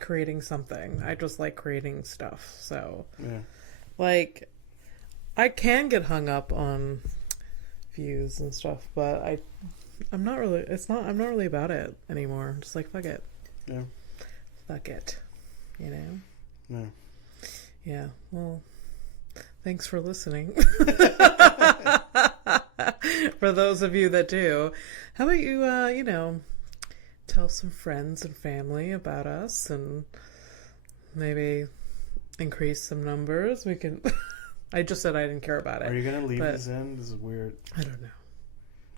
creating something. I just like creating stuff. So, Yeah. like, I can get hung up on views and stuff, but I'm not really. I'm not really about it anymore. Just like fuck it. Yeah. Fuck it. You know. Yeah. Yeah. Well, thanks for listening. For those of you that do, how about you? Tell some friends and family about us, and maybe increase some numbers. We can. I just said I didn't care about it. Are you gonna leave this in? This is weird. I don't know.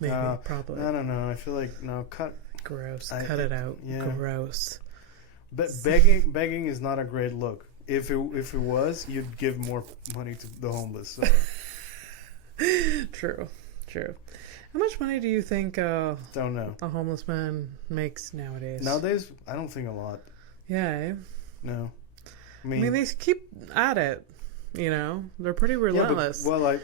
Maybe, probably. I don't know. I feel like cut. Gross. Cut it out. Yeah. Gross. But begging is not a great look. If it was, you'd give more money to the homeless. So. True. How much money do you think don't know a homeless man makes nowadays? Nowadays, I don't think a lot. Yeah. Eh? No. I mean, they keep at it. You know, they're pretty relentless. Yeah,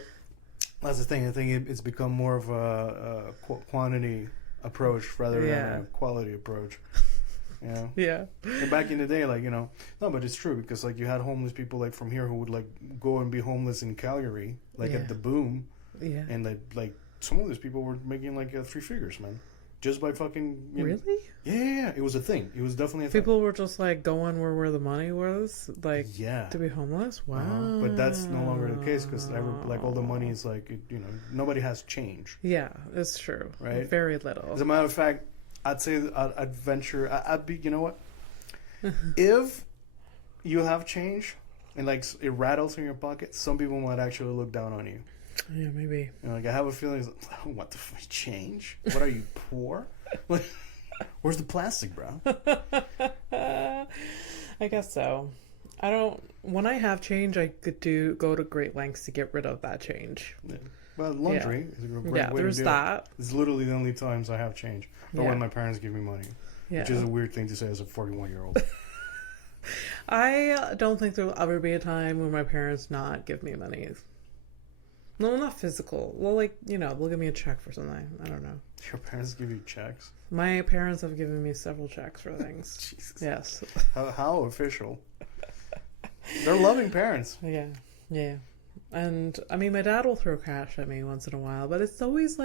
that's the thing. I think it's become more of a quantity approach rather than a quality approach. You know? Yeah. And back in the day, no, but it's true because you had homeless people from here who would go and be homeless in Calgary, at the Boom. Yeah. And some of those people were making 3 figures, man. Just by fucking... Really? Yeah, it was a thing. It was definitely a thing. People were just going where the money was, to be homeless? Wow. But that's no longer the case because all the money is nobody has change. Yeah, it's true. Right? Very little. As a matter of fact, I'd say I'd venture... I'd be... You know what? If you have change and it rattles in your pocket, some people might actually look down on you. Yeah, maybe. I have a feeling, what the fuck, change? What are you, poor? Where's the plastic, bro? I guess so. When I have change, I could go to great lengths to get rid of that change. Yeah. Well, laundry is a great way there's to do that. It's literally the only times I have change. Or when my parents give me money. Yeah. Which is a weird thing to say as a 41-year-old. I don't think there'll ever be a time when my parents not give me money. No, not physical. Well, they'll give me a check for something. I don't know. Your parents give you checks? My parents have given me several checks for things. Jesus. Yes. How official. They're loving parents. Yeah. And, my dad will throw cash at me once in a while, but it's always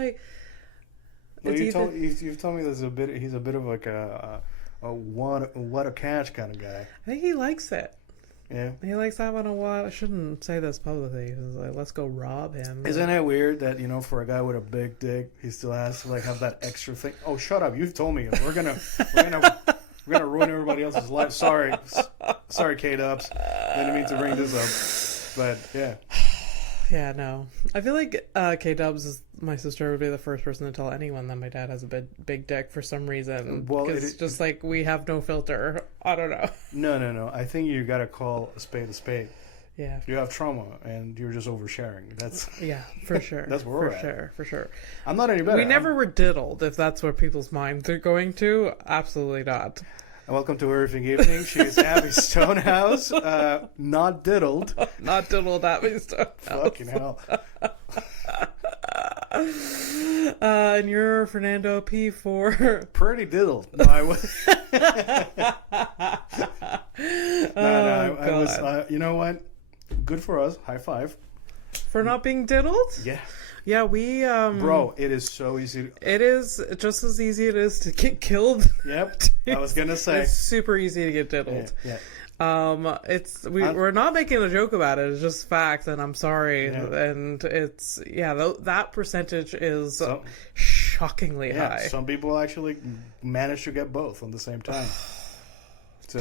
you've told me he's a bit of a what a cash kind of guy. I think he likes it. Yeah. He likes having a what? I shouldn't say this publicly. He's let's go rob him. Isn't it weird that, for a guy with a big dick, he still has to have that extra thing? Oh, shut up. You've told me. We're gonna ruin everybody else's life. Sorry, K-Dubs. Didn't mean to bring this up. But, yeah. Yeah, no. I feel like K-Dubs, my sister, would be the first person to tell anyone that my dad has a big dick for some reason. Well, it's just we have no filter. I don't know. No. I think you got to call a spade a spade. Yeah. You have trauma and you're just oversharing. That's for sure. That's where we're at. For sure. I'm not any better. We never were diddled, if that's what people's minds are going to. Absolutely not. And welcome to Irving Evening. She's Abby Stonehouse. Not diddled. Not diddled, Abby Stonehouse. Fucking hell. And you're Fernando P for... Pretty diddled. No, I was... I was... you know what? Good for us. High five. For not being diddled? Yeah. Yeah, we... Bro, it is so easy. It is just as easy it is to get killed. Yep. I was going to say. It's super easy to get diddled. Yeah. We're not making a joke about it. It's just fact, and I'm sorry. Yeah. And it's... Yeah, that percentage is shockingly high. Some people actually manage to get both at the same time. So,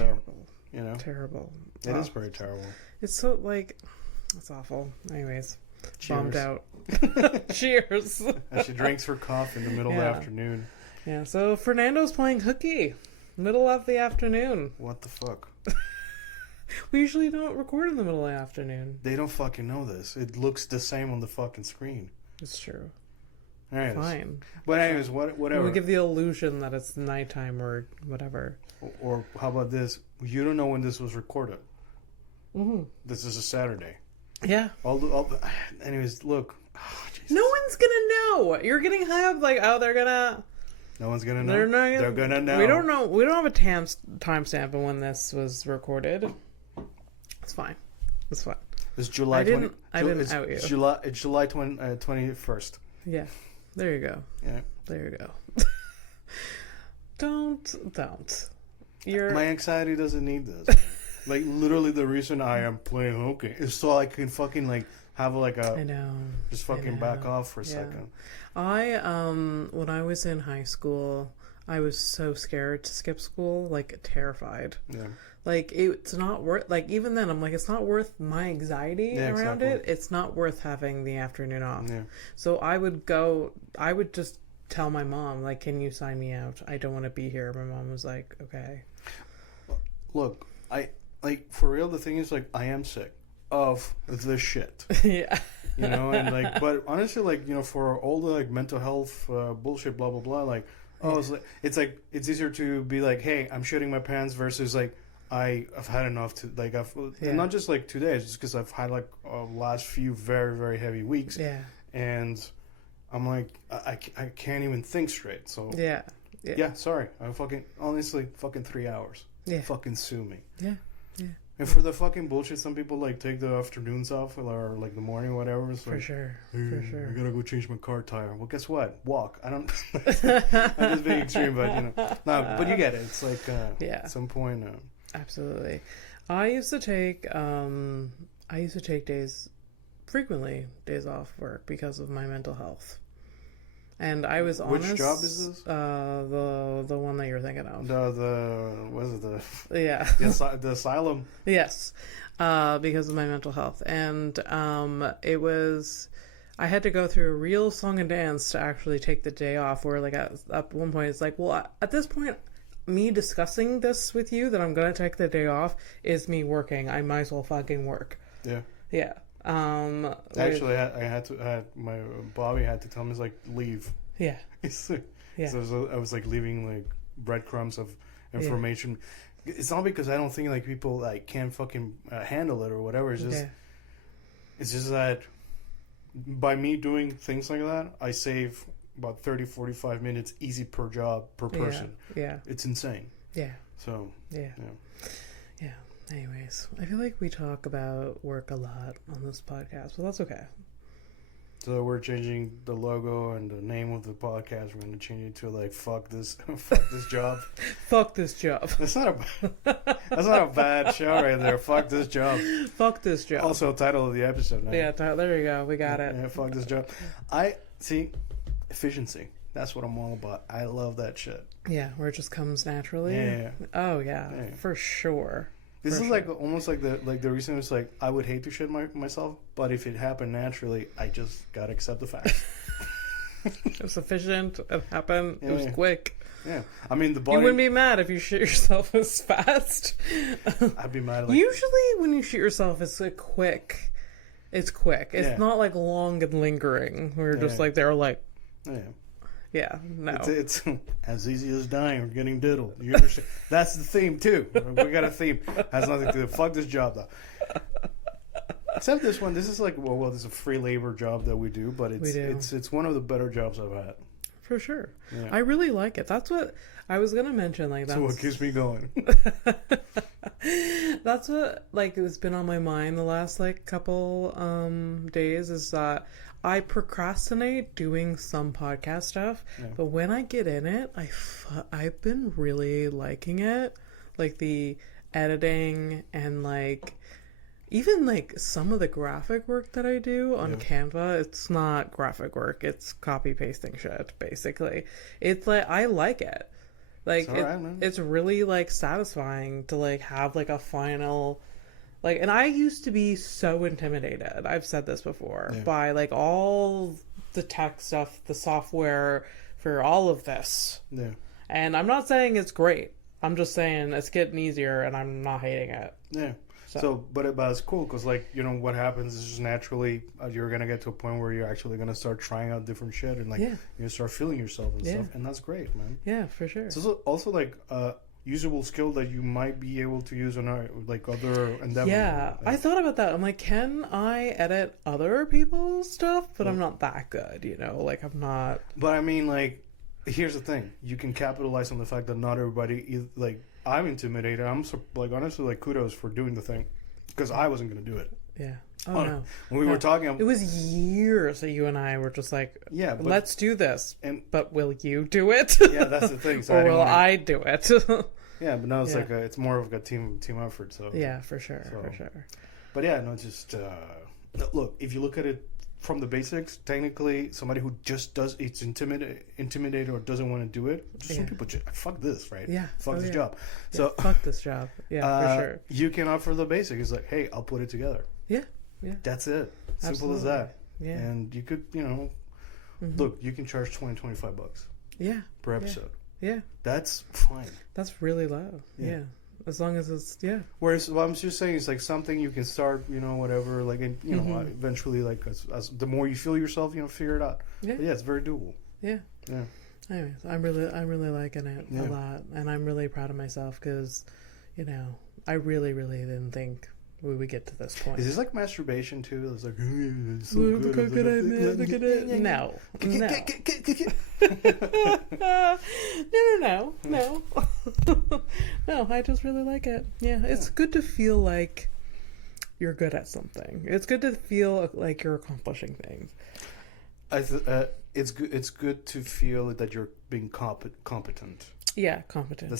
terrible. Terrible. It is pretty terrible. It's so, it's awful. Anyways. Cheers. Bummed out. Cheers. And she drinks her coffee in the middle of the afternoon. Yeah, so Fernando's playing hooky. Middle of the afternoon. What the fuck? We usually don't record in the middle of the afternoon. They don't fucking know this. It looks the same on the fucking screen. It's true. Anyways. Fine. But anyways, whatever. We give the illusion that it's nighttime or whatever. Or how about this? You don't know when this was recorded. Mm-hmm. This is a Saturday. Yeah. Anyways, look. Oh, no one's gonna know. You're getting high up they're gonna... No one's gonna know. They're gonna know. We don't know. We don't have a timestamp of when this was recorded. It's fine. It's fine. It's July. I didn't out you. It's July 21st. Yeah. There you go. Yeah. There you go. Don't. My anxiety doesn't need this. Like, literally, the reason I am playing hooky is so I can fucking, like, have, like, a... I know. Just fucking back off for a second. When I was in high school, I was so scared to skip school, like, terrified. Yeah. Like, it's not worth... Like, even then, I'm like, it's not worth my anxiety around it. It's not worth having the afternoon off. Yeah. So I would just tell my mom, like, can you sign me out? I don't want to be here. My mom was like, okay. Look, like, for real, the thing is, like, I am sick of this shit. Yeah. You know, and, like, but honestly, like, you know, for all the, like, mental health bullshit, blah, blah, blah, like, it's easier to be like, hey, I'm shitting my pants versus, like, I've had enough to, like, and not just, like, 2 days, just because I've had, like, last few very, very heavy weeks. Yeah. And I'm like, I can't even think straight, so. Yeah, sorry. Honestly, fucking 3 hours. Yeah. Fucking sue me. Yeah. Yeah. And for the fucking bullshit, some people, like, take the afternoons off or, like, the morning or whatever. It's For like, sure. I gotta go change my car tire. Well, guess what? Walk. I don't... I'm just being extreme, but, you know. No, but you get it. It's like, at some point... Absolutely. I used to take days off work because of my mental health. And I was honest. Which job is this? The one that you're thinking of. What is it? Yeah. The asylum. Yes. Because of my mental health. And it was, I had to go through a real song and dance to actually take the day off, where, like, at one point it's like, well, at this point, me discussing this with you that I'm gonna take the day off is me working. I might as well fucking work. Yeah. Yeah. Actually, my Bobby had to tell me, he's like, leave. Yeah. Yeah. So I was like leaving, like, breadcrumbs of information. Yeah. It's not because I don't think, like, people, like, can't fucking handle it or whatever. It's just that by me doing things like that, I save about 30-45 minutes easy per job per person. Yeah. It's insane. Yeah. So Yeah. Anyways, I feel like we talk about work a lot on this podcast, but that's okay. So we're changing the logo and the name of the podcast. We're going to change it to, like, fuck this job. Fuck this job. That's not a bad show right there. Fuck this job. Fuck this job. Also, title of the episode now. Yeah, there you go. We got it. Yeah, fuck this job. Efficiency. That's what I'm all about. I love that shit. Yeah, where it just comes naturally. Yeah. Oh yeah, for sure. This is like almost like the reason it's like I would hate to shit myself, but if it happened naturally, I just gotta accept the fact. It was efficient. It happened. It was quick. Yeah, I mean the body. You wouldn't be mad if you shit yourself as fast. I'd be mad. Usually, when you shit yourself, it's like quick. It's quick. It's not like long and lingering. We're just like they're like. Yeah, no. It's as easy as dying or getting diddled. You understand? That's the theme, too. We got a theme. Has nothing to do. Fuck this job, though. Except this one. This is like, well, this is a free labor job that we do, but it's one of the better jobs I've had. For sure. Yeah. I really like it. That's what I was going to mention. Like, that's what keeps me going. That's what, like, has been on my mind the last, like, couple days is that I procrastinate doing some podcast stuff, but when I get in it, I've been really liking it. Like, the editing and, like, even, like, some of the graphic work that I do on Canva, it's not graphic work. It's copy-pasting shit, basically. It's, like, I like it. Like, it's really, like, satisfying to, like, have, like, a final... Like, and I used to be so intimidated, I've said this before, by, like, all the tech stuff, the software for all of this. Yeah. And I'm not saying it's great. I'm just saying it's getting easier and I'm not hating it. Yeah. So but it's cool because, like, you know, what happens is just naturally you're going to get to a point where you're actually going to start trying out different shit and, like, you start feeling yourself and stuff. And that's great, man. Yeah, for sure. It's also like, usable skill that you might be able to use on like other endeavors. Yeah, I thought about that. I'm like, can I edit other people's stuff? But I'm not that good, you know. Like, I'm not. But I mean, like, here's the thing: you can capitalize on the fact that not everybody like. I'm intimidated. I'm like honestly like kudos for doing the thing because I wasn't gonna do it. Yeah. Oh no. When we were talking, it was years that you and I were just like, yeah, let's do this. But will you do it? Yeah, that's the thing. So or will I do it? Yeah, but now it's like it's more of a team effort. So yeah, for sure, for sure. But yeah, no, just look. If you look at it from the basics, technically, somebody who just does it's intimidated or doesn't want to do it. Some people just fuck this, right? Yeah, fuck this job. Yeah, so fuck this job. Yeah, for sure. You can offer the basic. It's like, hey, I'll put it together. Yeah, yeah. That's it. Simple Absolutely. as that. Yeah. And you could, look, you can charge $25. Yeah. Per episode. Yeah. That's fine. That's really low. Yeah. As long as it's Whereas what I'm just saying is like something you can start, whatever, like, and eventually, like as the more you feel yourself, figure it out. Yeah. But yeah, it's very doable. Yeah. Yeah. Anyways, I'm really liking it a lot, and I'm really proud of myself because, I really didn't think we would get to this point. Is this like masturbation too? It's like, it's so look good. Look at it. No. No. No, I just really like it. Yeah, it's good to feel like you're good at something. It's good to feel like you're accomplishing things. It's good to feel that you're being competent. Yeah, competent.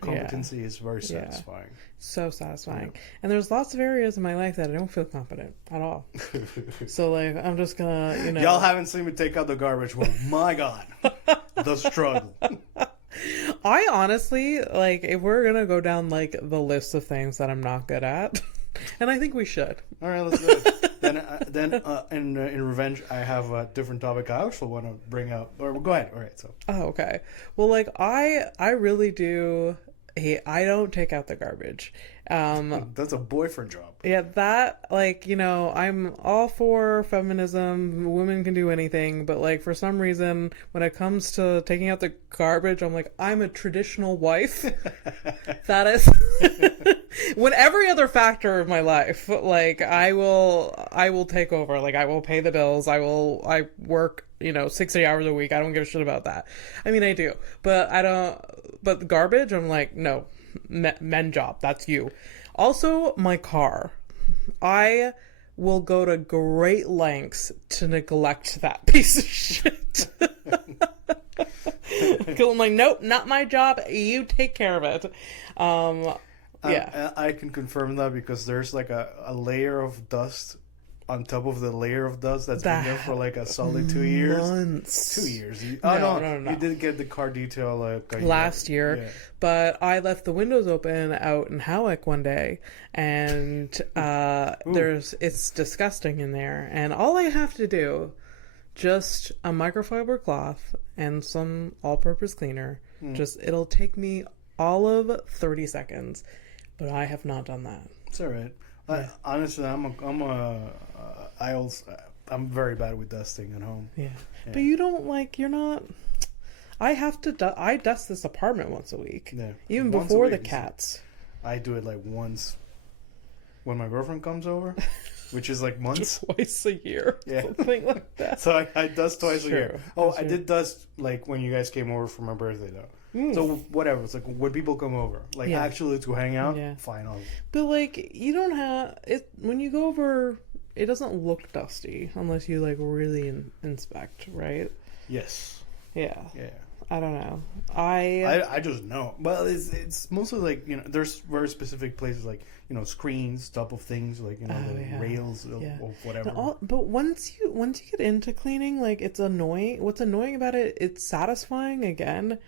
Competency is very satisfying. So satisfying. Yeah. And there's lots of areas in my life that I don't feel competent at all. So like I'm just gonna, Y'all haven't seen me take out the garbage. Well, my God, the struggle. I honestly like if we're gonna go down like the list of things that I'm not good at, and I think we should. All right, let's do it. Then in revenge, I have a different topic I also want to bring up. Or go ahead. All right. So. Oh, okay. Well, like I really do. I don't take out the garbage. That's a boyfriend job. Yeah, that I'm all for feminism. Women can do anything, but like for some reason, when it comes to taking out the garbage, I'm like, I'm a traditional wife. That is when every other factor of my life, like I will take over. Like I will pay the bills. I work 60 hours a week. I don't give a shit about that. I mean, I do, but I don't. But the garbage, I'm like, no, men job. That's you. Also, my car. I will go to great lengths to neglect that piece of shit. I'm like, nope, not my job. You take care of it. Yeah. I can confirm that because there's like a layer of dust on top of the layer of dust that's been there for like a solid 2 years. Months. 2 years. No. You did get the car detail like last year, but I left the windows open out in Howick one day, and it's disgusting in there. And all I have to do, just a microfiber cloth and some all-purpose cleaner. It'll take me all of 30 seconds, but I have not done that. It's all right. Yeah. Honestly, I'm very bad with dusting at home. Yeah. But you don't you're not. I have to. I dust this apartment once a week. Yeah. Even once before the cats. I do it like once when my girlfriend comes over, which is like months. Twice a year. Yeah. Something like that. So I dust twice a year. Oh, I did dust like when you guys came over for my birthday though. So whatever, it's like when people come over, like actually to hang out, fine. But like you don't have it when you go over. It doesn't look dusty unless you like really inspect, right? Yes. Yeah. Yeah. I don't know. I just know. Well, it's mostly like there's very specific places like screens, top of things like the rails or whatever. But once you get into cleaning, like it's annoying. What's annoying about it? It's satisfying again.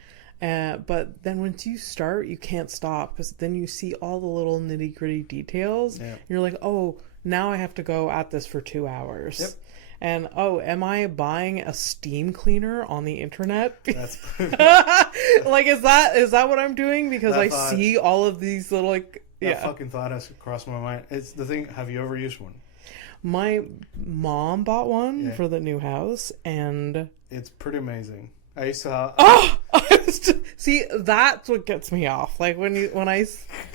But then once you start, you can't stop because then you see all the little nitty gritty details. Yeah. You're like, oh, now I have to go at this for 2 hours. Yep. And am I buying a steam cleaner on the internet? That's like is that what I'm doing? Because I see all of these little that fucking thought has crossed my mind. It's the thing. Have you ever used one? My mom bought one for the new house, and it's pretty amazing. I used to see, that's what gets me off. Like when I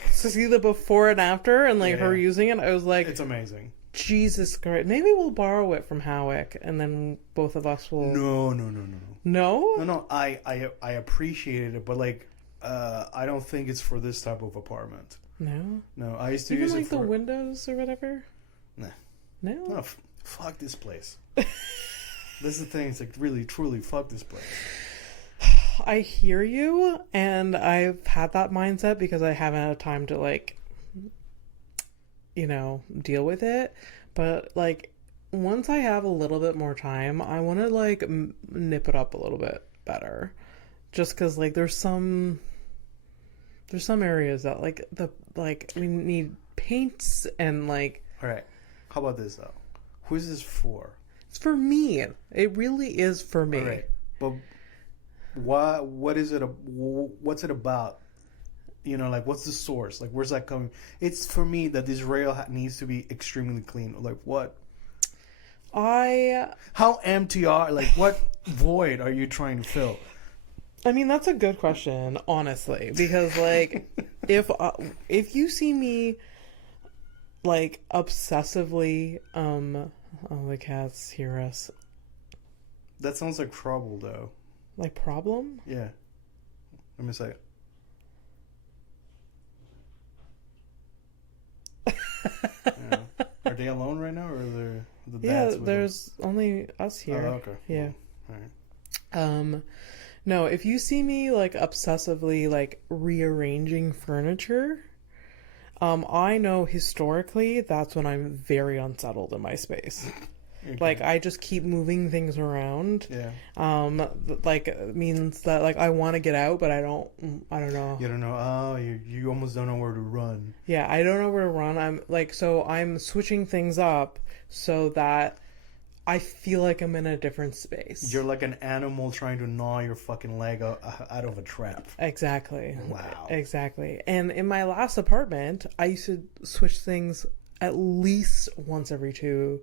see the before and after and her using it, I was like, it's amazing. Jesus Christ. Maybe we'll borrow it from Howick and then both of us will. No. No? No, I appreciate it, but like, I don't think it's for this type of apartment. No? No, I used to Even use like it for the windows or whatever? Nah. No? No, fuck this place. This is the thing. It's like really, truly, fuck this place. I hear you, and I've had that mindset because I haven't had time to, like, you know, deal with it. But, like, once I have a little bit more time, I want to, like, nip it up a little bit better. Just because, like, there's some areas that, like, we need paints and, like... All right. How about this, though? Who is this for? It's for me. It really is for me. All right. But what is it? What's it about? You know, like, what's the source? Like, where's that coming? It's for me that this rail needs to be extremely clean. Like, what? How empty like, what void are you trying to fill? I mean, that's a good question, honestly, because, like, if you see me, like, obsessively, oh, the cats hear us. That sounds like trouble, though. Like, problem? Yeah. Let me say it. Yeah. Are they alone right now, or are the dads with there's only us here. Oh, okay. Yeah. All right. No, if you see me, like, obsessively, like, rearranging furniture, I know historically that's when I'm very unsettled in my space. Okay. Like, I just keep moving things around. Yeah. Like, it means that, like, I want to get out, but I don't know. You don't know. Oh, you almost don't know where to run. Yeah, I don't know where to run. I'm switching things up so that I feel like I'm in a different space. You're like an animal trying to gnaw your fucking leg out of a trap. Exactly. Wow. Exactly. And in my last apartment, I used to switch things at least once every 2.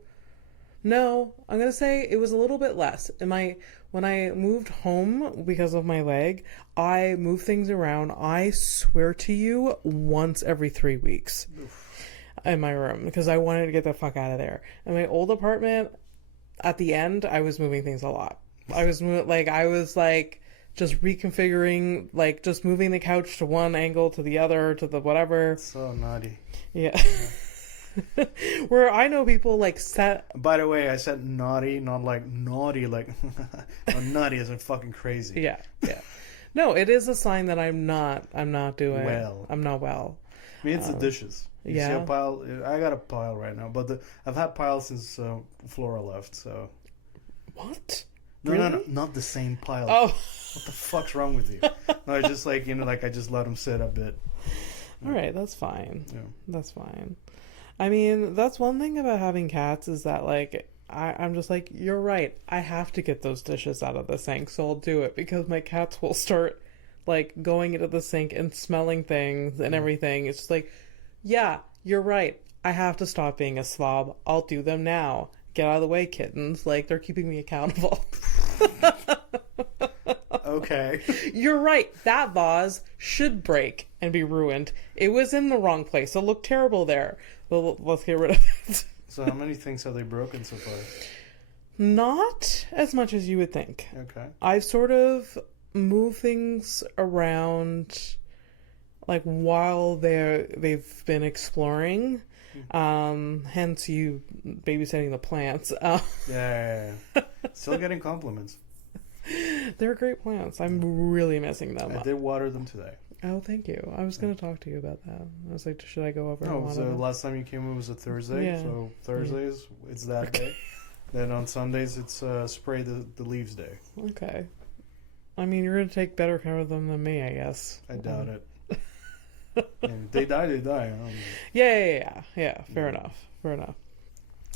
No, I'm going to say it was a little bit less. When I moved home because of my leg, I moved things around, I swear to you, once every 3 weeks. Oof. In my room because I wanted to get the fuck out of there. In my old apartment, at the end, I was moving things a lot. I was just reconfiguring, like, just moving the couch to one angle, to the other, to the whatever. So naughty. Yeah. Where I know people, like, set... By the way, I said naughty, not like naughty, like... Naughty isn't fucking crazy. Yeah, yeah. No, it is a sign that I'm not doing... Well. I'm not well. I mean, it's the dishes. You see a pile? I got a pile right now, but I've had piles since Flora left, so... What? No, really? no, not the same pile. Oh. What the fuck's wrong with you? No, it's just like, you know, like I just let them sit a bit. All right, that's fine. Yeah. That's fine. I mean, that's one thing about having cats is that, like, I'm just like, you're right. I have to get those dishes out of the sink, so I'll do it because my cats will start, like, going into the sink and smelling things and everything. It's just like, yeah, you're right. I have to stop being a slob. I'll do them now. Get out of the way, kittens. Like, they're keeping me accountable. Okay. You're right. That vase should break and be ruined. It was in the wrong place. It looked terrible there. Well, let's get rid of it. So how many things have they broken so far? Not as much as you would think. Okay. I've sort of moved things around, like, while they've been exploring. Hence you babysitting the plants. Yeah. Still getting compliments. They're great plants. I'm really missing them. I did water them today. Oh, thank you. I was going to talk to you about that. I was like, should I go over? No, so last time you came, it was a Thursday. Yeah. So Thursdays, it's that day. Then on Sundays, it's spray the leaves day. Okay. I mean, you're going to take better care of them than me, I guess. I doubt it. Yeah, they die, they die. Yeah. Fair enough.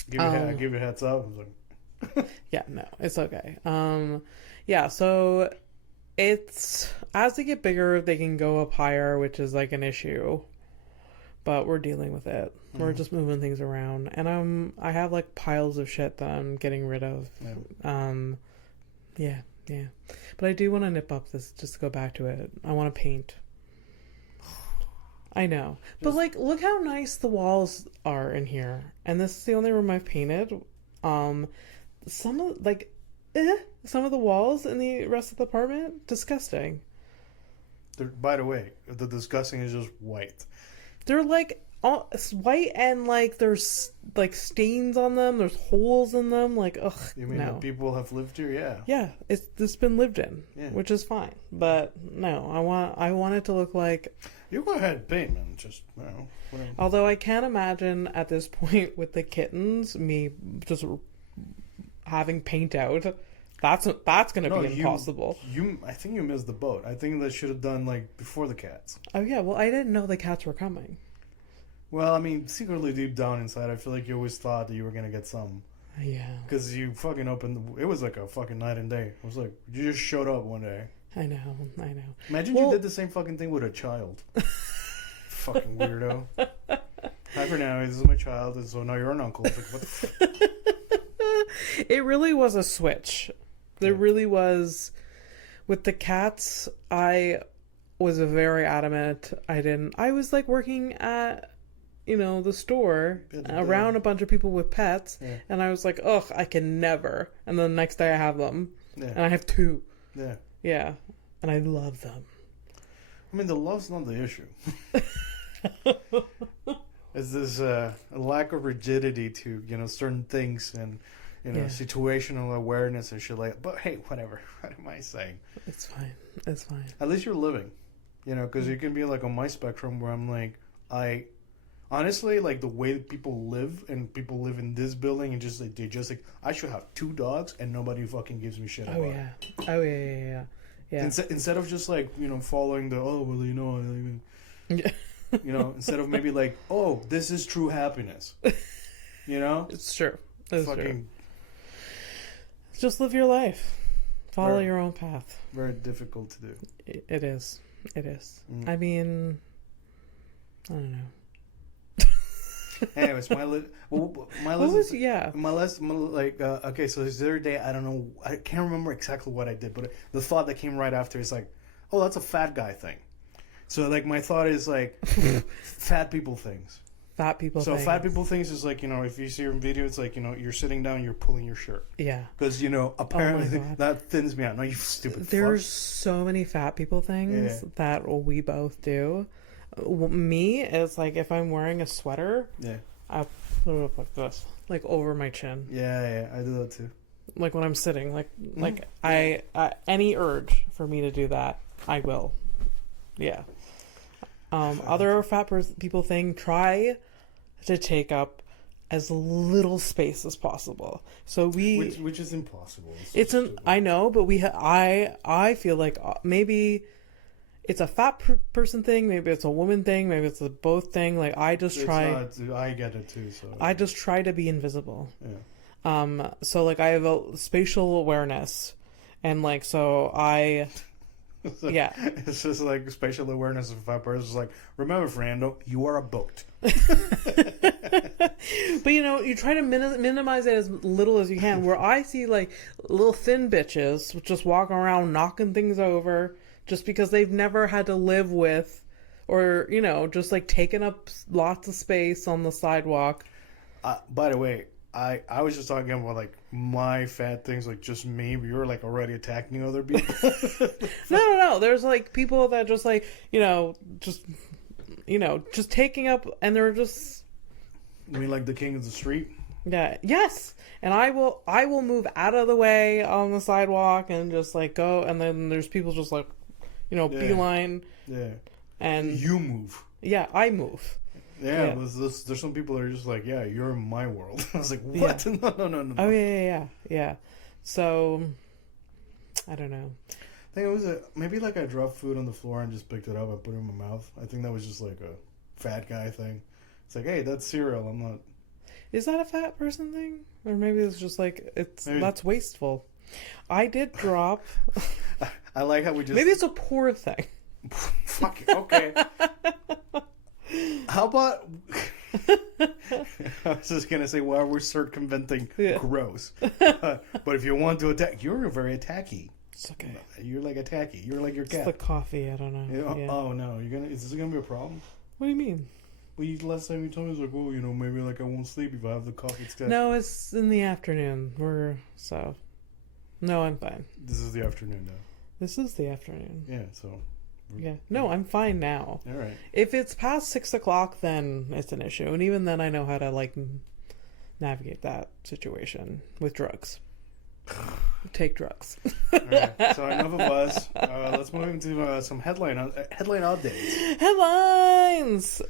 Give your heads up. Like... Yeah, no, it's okay. Yeah, so it's as they get bigger, they can go up higher, which is like an issue. But we're dealing with it. Mm-hmm. We're just moving things around, and I have like piles of shit that I'm getting rid of. Yeah. Yeah. But I do want to nip up this, just to go back to it. I want to paint. I know. But, like, look how nice the walls are in here. And this is the only room I've painted. Some of, like, Some of the walls in the rest of the apartment, disgusting. By the way, the disgusting is just white. They're like all white and like there's like stains on them. There's holes in them. Like, ugh. You mean that people have lived here? Yeah. Yeah, it's been lived in, which is fine. But no, I want it to look like. You go ahead and paint, man. Just whatever. Although I can't imagine at this point with the kittens, me just having paint out. That's going to be impossible. I think you missed the boat. I think that should have done like before the cats. Oh yeah, well I didn't know the cats were coming. Well, I mean, secretly deep down inside, I feel like you always thought that you were gonna get some. Yeah. Because you fucking opened. It was like a fucking night and day. It was like you just showed up one day. I know. Imagine you did the same fucking thing with a child. Fucking weirdo. Hi for now. This is my child, and so now you're an uncle. It's like, what the It really was a switch. There really was. With the cats, I was very adamant. I was like working at, the store around a bunch of people with pets. Yeah. And I was like, ugh, I can never. And then the next day I have them. Yeah. And I have 2. Yeah. Yeah. And I love them. I mean, the love's not the issue. It's this a lack of rigidity to, certain things and, situational awareness and shit like that. But hey, whatever. What am I saying? It's fine. At least you're living, because you can be like on my spectrum where I'm like, honestly, like the way that people live and people live in this building and just like, I should have 2 dogs and nobody fucking gives me shit about it. Oh yeah. Yeah. Instead of just like, following the, instead of maybe like, oh, this is true happiness. It's true. It's true. Just live your life. Follow your own path. Very difficult to do. It is. Mm. I mean, I don't know. Anyways, okay, so this other day, I don't know, I can't remember exactly what I did, but the thought that came right after is like, oh, that's a fat guy thing. So like my thought is like fat people things. Fat people things is like, if you see your video, it's like, you're sitting down, you're pulling your shirt. Yeah. Because, apparently that thins me out. No, you stupid There's so many fat people things that we both do. Me, it's like if I'm wearing a sweater, I put it up like this, like over my chin. Yeah, I do that too. Like when I'm sitting, like I any urge for me to do that, I will. Yeah. Other fat people thing, try to take up as little space as possible. So which is impossible. I know, but I feel like maybe it's a fat person thing, maybe it's a woman thing, maybe it's a both thing. Like I get it too. So I just try to be invisible. Yeah. So like I have a spatial awareness, and like so I. Yeah. It's just like spatial awareness of a fat person. It's like, remember, Fernando, you are a boat. But you try to minimize it as little as you can. Where I see like little thin bitches just walking around knocking things over just because they've never had to live with, or just like taking up lots of space on the sidewalk. By the way, I was just talking about like my fat things, like just me. But you're like already attacking other people. No. There's like people that just like just taking up, and they're just. I mean, like the king of the street. Yeah. Yes. And I will move out of the way on the sidewalk and just like go, and then there's people just like, beeline. Yeah. And you move. Yeah, I move. Yeah, there's some people that are just like, yeah, you're in my world. I was like, what? Yeah. No. Oh, yeah. So, I don't know. I think it was maybe like I dropped food on the floor and just picked it up and put it in my mouth. I think that was just like a fat guy thing. It's like, hey, that's cereal. I'm not. Is that a fat person thing? Or maybe it's just like, that's wasteful. I did drop. I like how we just. Maybe it's a poor thing. Fuck it. Okay. How about I was just gonna say, well, we're circumventing gross, but if you want to attack, you're very attacky. It's okay. You're like attacky. You're like your cat. It's the coffee. I don't know. Yeah. Oh no, is this gonna be a problem? What do you mean? Well, last time you told me, it was like, well, maybe like I won't sleep if I have the coffee. No, it's in the afternoon. No, I'm fine. This is the afternoon now. This is the afternoon. Yeah, so. Yeah. No, I'm fine now. All right. If it's past 6 o'clock, then it's an issue. And even then, I know how to, like, navigate that situation with drugs. Take drugs. All right. So enough of us. Let's move into some headline updates. Headlines!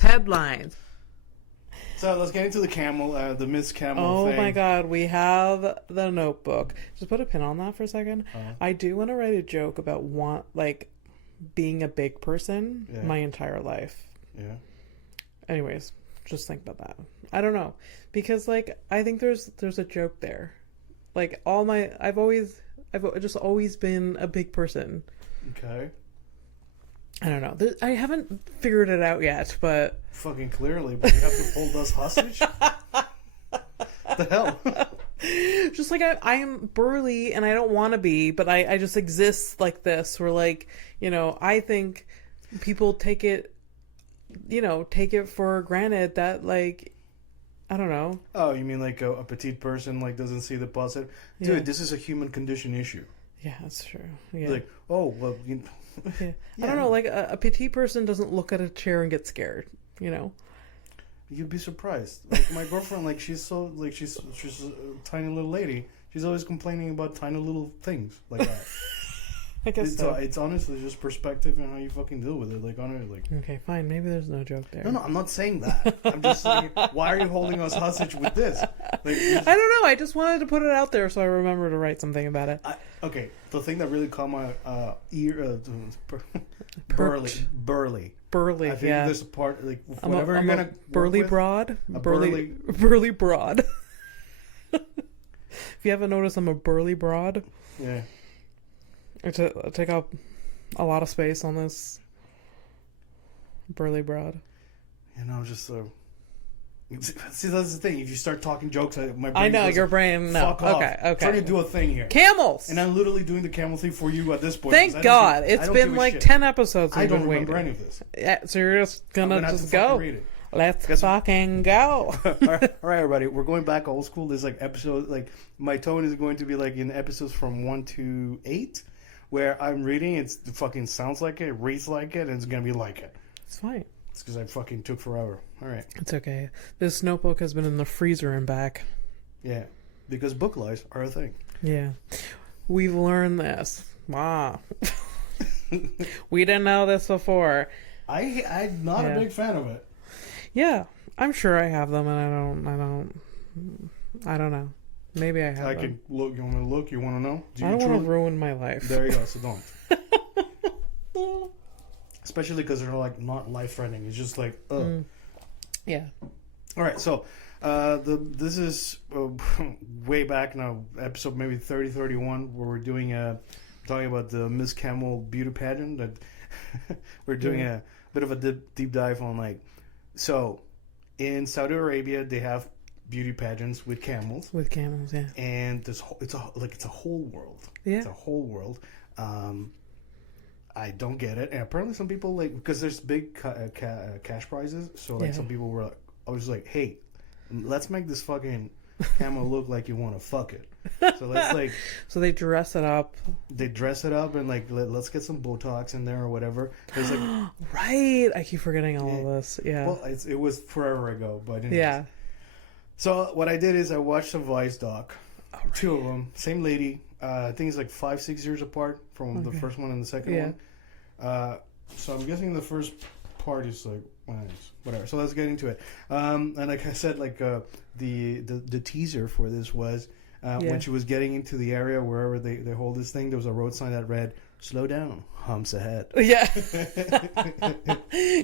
Headlines. So let's get into the Miss Camel thing. Oh my god, we have the Notebook. Just put a pin on that for a second. I do want to write a joke about being a big person my entire life. Yeah. Anyways, just think about that. I don't know, because like I think there's a joke there. Like I've just always been a big person. Okay. I don't know. I haven't figured it out yet, but fucking clearly, but you have to hold us hostage. The hell. Just like I am burly and I don't want to be, but I just exist like this. Where like, you know, I think people take it for granted that like, I don't know. Oh, you mean like a petite person like doesn't see the positive? Dude, this is a human condition issue. Yeah, that's true. Yeah. Like, oh well. Yeah. I don't know. Like a petite person doesn't look at a chair and get scared. You know. You'd be surprised. Like my girlfriend, like she's a tiny little lady. She's always complaining about tiny little things like that. I guess so. It's honestly just perspective and how you fucking deal with it. Like honestly, like. Okay, fine. Maybe there's no joke there. No, I'm not saying that. I'm just saying, why are you holding us hostage with this? Like, I don't know. I just wanted to put it out there so I remember to write something about it. Okay, the thing that really caught my ear, burly. Burly, I think there's a part like whatever I'm you're gonna burly with, broad. Burly broad. If you haven't noticed, I'm a burly broad. Yeah. I take up a lot of space on this burly broad. You know, just so. See, that's the thing. If you start talking jokes, my brain I know goes, your brain. No, fuck off. Okay. Trying to do a thing here. Camels. And I'm literally doing the camel thing for you at this point. Thank God, it's been like 10 episodes. I don't remember any of this. Yeah, so you're just gonna just go. Read it. Let's fucking go. All right, everybody. We're going back old school. There's like episodes. Like my tone is going to be like in episodes from 1 to 8, where I'm reading. It fucking sounds like it, reads like it, and it's gonna be like it. It's fine. It's because I fucking took forever. All right. It's okay. This notebook has been in the freezer and back. Yeah, because book lies are a thing. Yeah, we've learned this. Wow. We didn't know this before. I'm not a big fan of it. Yeah, I'm sure I have them, and I don't know. Maybe I have them. I can look. You want me to look? You want to know? I don't want to ruin my life. There you go. So don't. Especially because they're like not life-threatening. It's just like, Yeah. All right. So, this is way back now, episode maybe 30, 31, where we're doing talking about the Miss Camel Beauty Pageant. That we're doing a bit of a deep dive on like. So, in Saudi Arabia, they have beauty pageants with camels. With camels, yeah. And it's a whole world. Yeah. It's a whole world. I don't get it, and apparently some people like because there's big cash prizes. So like some people were, I was like, hey, let's make this fucking camel look like you want to fuck it. So let's like. So they dress it up. They dress it up and like let's get some Botox in there or whatever. There's like right. I keep forgetting all of this. Yeah. Well, it was forever ago, but anyways. Yeah. So what I did is I watched a Vice doc, two of them, same lady. I think it's like 5-6 years apart from the first one and the second one. So I'm guessing the first part is like whatever. So let's get into it. And like I said, like the teaser for this was when she was getting into the area wherever they hold this thing. There was a road sign that read "Slow down, humps ahead." Yeah.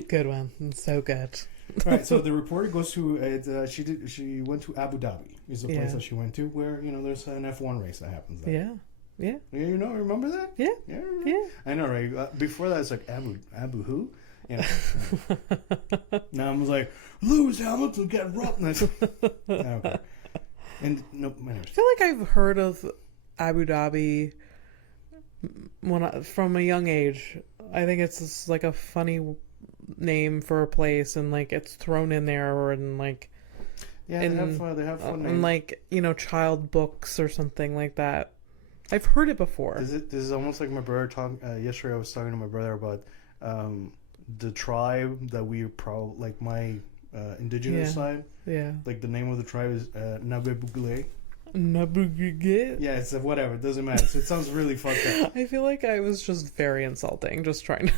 Good one. So good. All right, so the reporter goes to she went to Abu Dhabi. Is the place that she went to where there's an F1 race that happens there. Yeah. Remember that? Yeah. Yeah. I know, right? Before that, it's like Abu who? Now I'm like Lewis Hamilton get robbed. Okay. And no, I feel like I've heard of Abu Dhabi from a young age. I think it's just like a funny name for a place, and like it's thrown in there, or in like Yeah, they have fun. They have fun. In like, child books or something like that. I've heard it before. This is almost like my brother talking. Yesterday, I was talking to my brother about the tribe that we like my indigenous side. Yeah. Like the name of the tribe is Nabebugle. Nabuguge? Yeah, it's whatever. It doesn't matter. So it sounds really fucked up. I feel like I was just very insulting, just trying to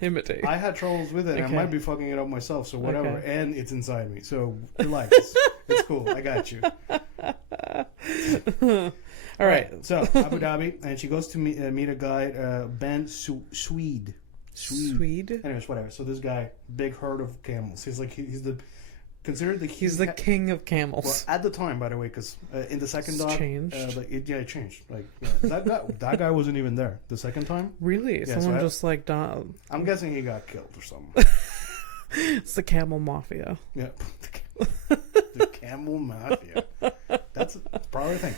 imitate. I had troubles with it. And I might be fucking it up myself. So whatever. Okay. And it's inside me. So relax. It's cool. I got you. All right. So Abu Dhabi, and she goes to meet a guy, Ben Swede. Anyways, whatever. So this guy, big herd of camels. He's the king of camels. Well, at the time, by the way, because in the second dog, changed. It changed. Like that guy wasn't even there the second time. Really? Yeah, Someone just like died. I'm guessing he got killed or something. It's the camel mafia. Yeah, the camel mafia. That's probably a thing.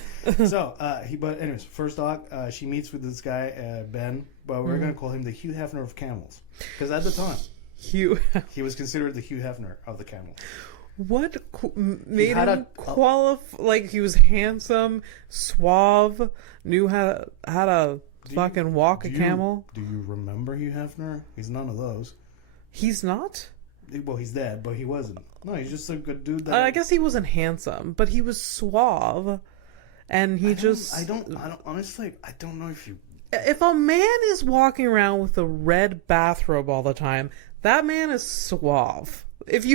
So but anyways, first dog, she meets with this guy Ben, but we're gonna call him the Hugh Hefner of camels, because at the time, he was considered the Hugh Hefner of the camels. What made him like he was handsome, suave, knew how to fucking walk a camel? Do you remember Hugh Hefner? He's none of those. He's not? Well, he's dead, but he wasn't. No, he's just a good dude. I guess he wasn't handsome, but he was suave, and I don't honestly, I don't know if you... If a man is walking around with a red bathrobe all the time, that man is suave. If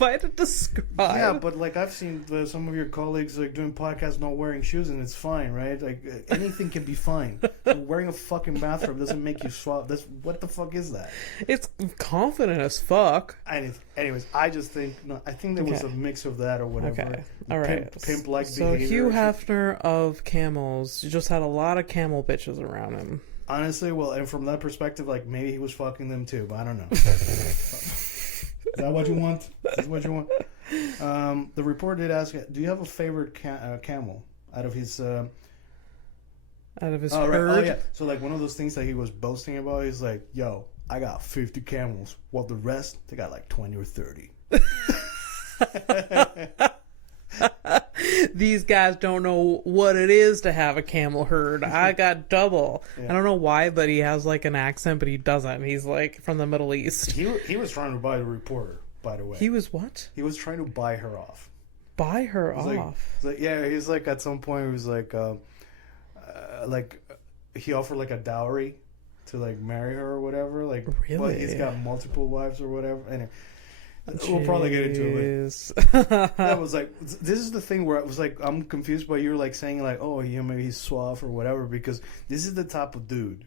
I had to describe... Yeah, but like I've seen some of your colleagues like doing podcasts not wearing shoes, and it's fine, right? Like anything can be fine. So wearing a fucking bathrobe doesn't make you suave. What the fuck is that? It's confident as fuck. Anyways, I think there was a mix of that or whatever. Okay, all right. Pimp-like so behavior. Hugh Hefner of camels just had a lot of camel bitches around him. Honestly, well, and from that perspective, like maybe he was fucking them too, but I don't know. Is that what you want? Is what you want? The reporter did ask, do you have a favorite camel out of his... out of his herd? Right. Oh, yeah. So, like, one of those things that he was boasting about, he's like, yo, I got 50 camels, while the rest, they got like 20 or 30. These guys don't know what it is to have a camel herd. I got double. Yeah. I don't know why, but he has like an accent, but he doesn't. He's like from the Middle East. He was trying to buy the reporter, by the way. He was what? He was trying to buy her off. Buy her off? Yeah, he's like at some point he was like he offered like a dowry to like marry her or whatever. Like, really? But he's got multiple wives or whatever. Anyway. We'll probably get into it. That was like, this is the thing where I was like, I'm confused by you like saying like, oh, yeah, maybe he's suave or whatever, because this is the type of dude.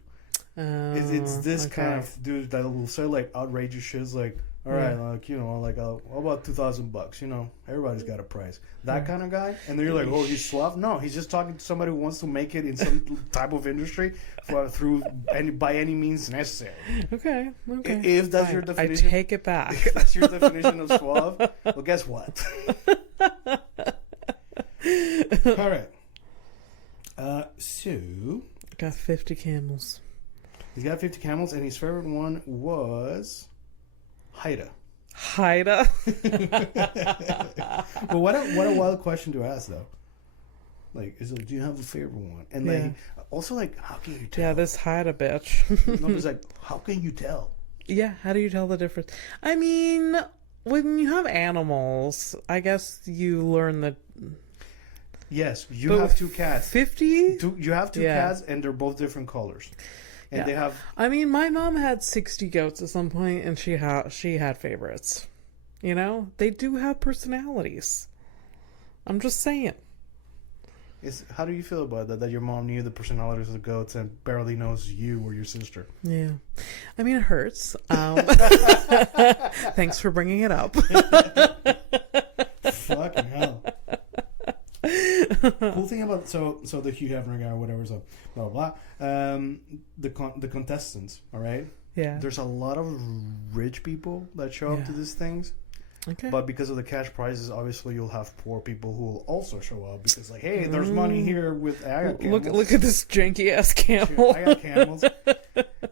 It's this kind of dude that will say like outrageous shit, like, all right, like, like, how about $2,000? Everybody's got a price. That kind of guy. And then you're like, oh, he's suave. No, he's just talking to somebody who wants to make it in some type of industry by any means necessary. Okay. If that's your definition, I take it back. If that's your definition of suave, well, guess what? All right. So got 50 camels. He's got 50 camels, and his favorite one was Haida. But what a wild question to ask, though. Like, do you have a favorite one? And like, also like, how can you tell? Yeah, this Haida bitch. No, it's like, how can you tell? Yeah, how do you tell the difference? I mean, when you have animals, I guess you learn that. Yes, you have two cats. 50? You have two cats, and they're both different colors. And they have... I mean, my mom had 60 goats at some point, and she had favorites. They do have personalities. I'm just saying. How do you feel about that your mom knew the personalities of the goats and barely knows you or your sister? Yeah. I mean, it hurts. Thanks for bringing it up. Fucking hell. Cool thing about so the Hugh Hefner guy or whatever, so blah blah blah. The contestants, all right. Yeah. There's a lot of rich people that show up to these things. Okay. But because of the cash prizes, obviously you'll have poor people who will also show up because like, hey, there's money here with I got camels. Look at this janky ass camel. I got camels.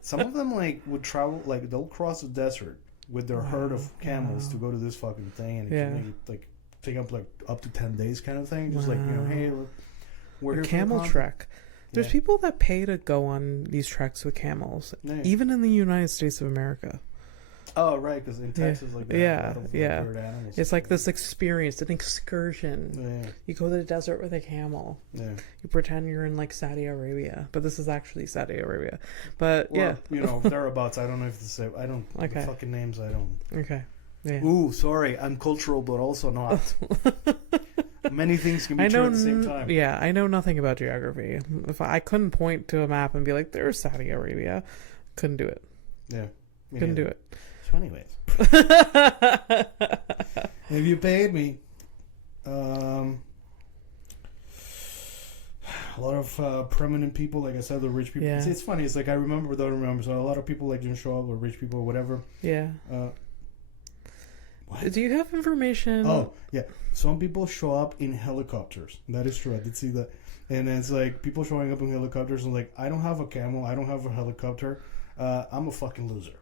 Some of them like would travel, like they'll cross the desert with their herd of camels to go to this fucking thing, and it can make like take up like up to 10 days kind of thing. Just like, you know, hey, look, we're here camel for the trek. There's Yeah. people that pay to go on these treks with camels, Yeah. even in the United States of America. Oh, right, because in Texas, like, they have a lot of, like, weird animals. It's like this experience, an excursion. Yeah, You go to the desert with a camel. yeah. You pretend you're in like Saudi Arabia, but this is actually Saudi Arabia. But Well, you know, thereabouts. I don't know if the same. I don't. Okay. The fucking names, I don't. Okay. Yeah. Ooh, sorry. I'm cultural, but also not. Many things can be true at the same time. Yeah, I know nothing about geography. If I couldn't point to a map and be like, "There's Saudi Arabia," couldn't do it. Yeah. Couldn't do it. So, anyways, if you paid me, a lot of prominent people, like I said, the rich people. Yeah. It's funny. It's like I remember, but don't remember. So a lot of people like didn't show up, or rich people, or whatever. Yeah. What? Do you have information? Oh, yeah. Some people show up in helicopters. That is true. I did see that. And it's like people showing up in helicopters and like, I don't have a camel. I don't have a helicopter. I'm a fucking loser.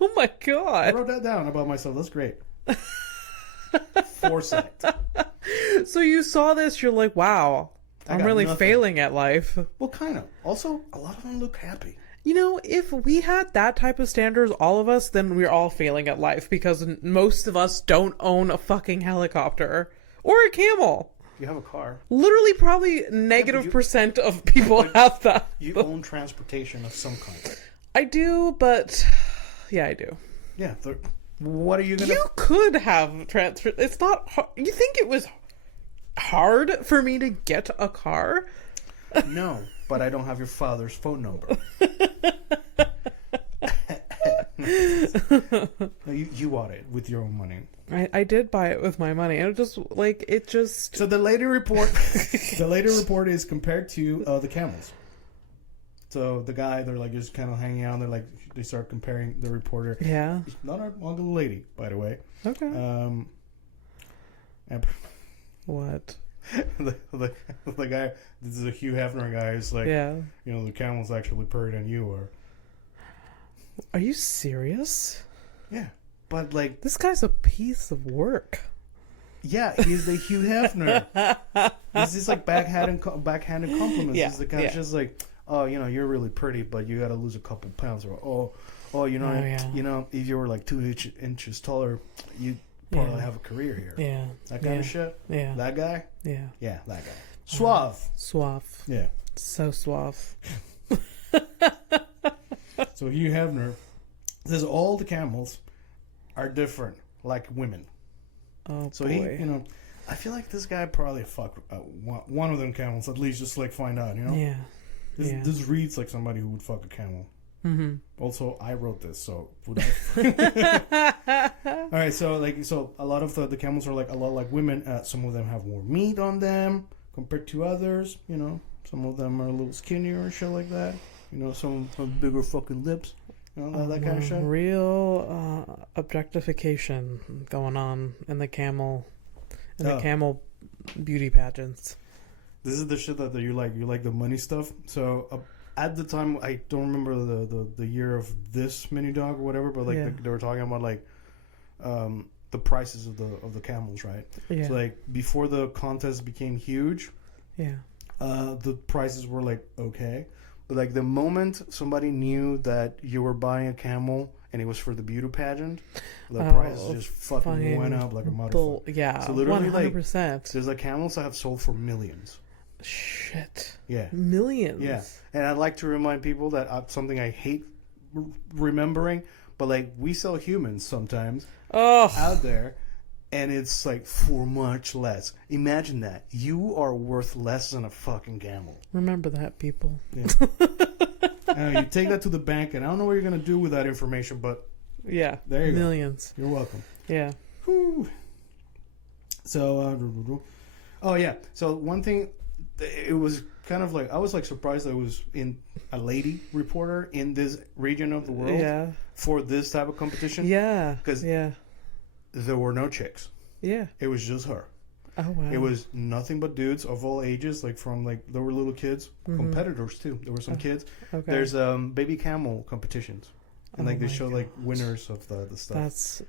Oh my I god. wrote that down about myself. That's great. Foresight. So you saw this, you're like, wow, I I'm got really nothing. failing at life. Well, kind of. Also, a lot of them look happy. You know, if we had that type of standards, all of us, then we're all failing at life because most of us don't own a fucking helicopter or a camel. You have a car. Literally, probably negative percent of people have that. You own transportation of some kind. I do, but yeah, I do. Yeah. What are you going to... You could have transfer. It's not. You think it was hard for me to get a car? No, but I don't have your father's phone number. No, you bought it with your own money. I did buy it with my money, and it just. So the later report, is compared to the camels. So the guy, they're like just kind of hanging out. And they're like, they start comparing the reporter. Yeah. Not our uncle lady, by the way. Okay. And What? the guy, this is a Hugh Hefner guy. Who's like, Yeah. you know, the camel's actually purrier than you are. Are you serious? Yeah, but like, This guy's a piece of work. yeah, he's the Hugh Hefner. This is like backhanded compliments. Yeah, He's the guy yeah. just like, oh, you know, you're really pretty, but you got to lose a couple pounds, or you know, yeah. you know, if you were like 2 inches taller, you'd probably Yeah. have a career here. Yeah. That kind of shit. Yeah. That guy. Yeah. Yeah, that guy. Suave. Suave. Yeah. So suave. So Hugh Hefner says all the camels are different, like women. Oh, So boy. he, you know, I feel like this guy probably fucked one of them camels, at least just like find out, you know? Yeah. This reads like somebody who would fuck a camel. Mm-hmm. Also, I wrote this, so would I? All right, so a lot of the camels are like a lot like women. Some of them have more meat on them compared to others. You know, some of them are a little skinnier and shit like that. You know, some have bigger fucking lips. You know, that kind of shit. Real objectification going on in the camel beauty pageants. This is the shit that you like. You like the money stuff. So at the time, I don't remember the year of this mini dog or whatever, but like Yeah. they were talking about like the prices of the camels, right? Yeah. So like before the contest became huge, Yeah. the prices were like okay, but like the moment somebody knew that you were buying a camel and it was for the beauty pageant, the prices just fucking went up like a motherfucker. Yeah. So literally, 100%. There's like camels that have sold for millions. Shit. Yeah. Millions. Yeah, and I'd like to remind people that something I hate remembering, but like we sell humans sometimes Oh. out there, and it's like for much less. Imagine that. You are worth less than a fucking camel. Remember that, people. Yeah. You take that to the bank, and I don't know what you're gonna do with that information, but Yeah. there you Millions. go. You're welcome. Yeah. Whew. So, oh yeah. So one thing, it was kind of like I was like surprised that it was in a lady reporter in this region of the world Yeah. for this type of competition. Yeah. 'Cause- Yeah. There were no chicks. Yeah. It was just her. Oh wow. It was nothing but dudes of all ages, like from like there were little kids, competitors too. There were some kids. Okay. There's baby camel competitions, and like they show like winners of the stuff.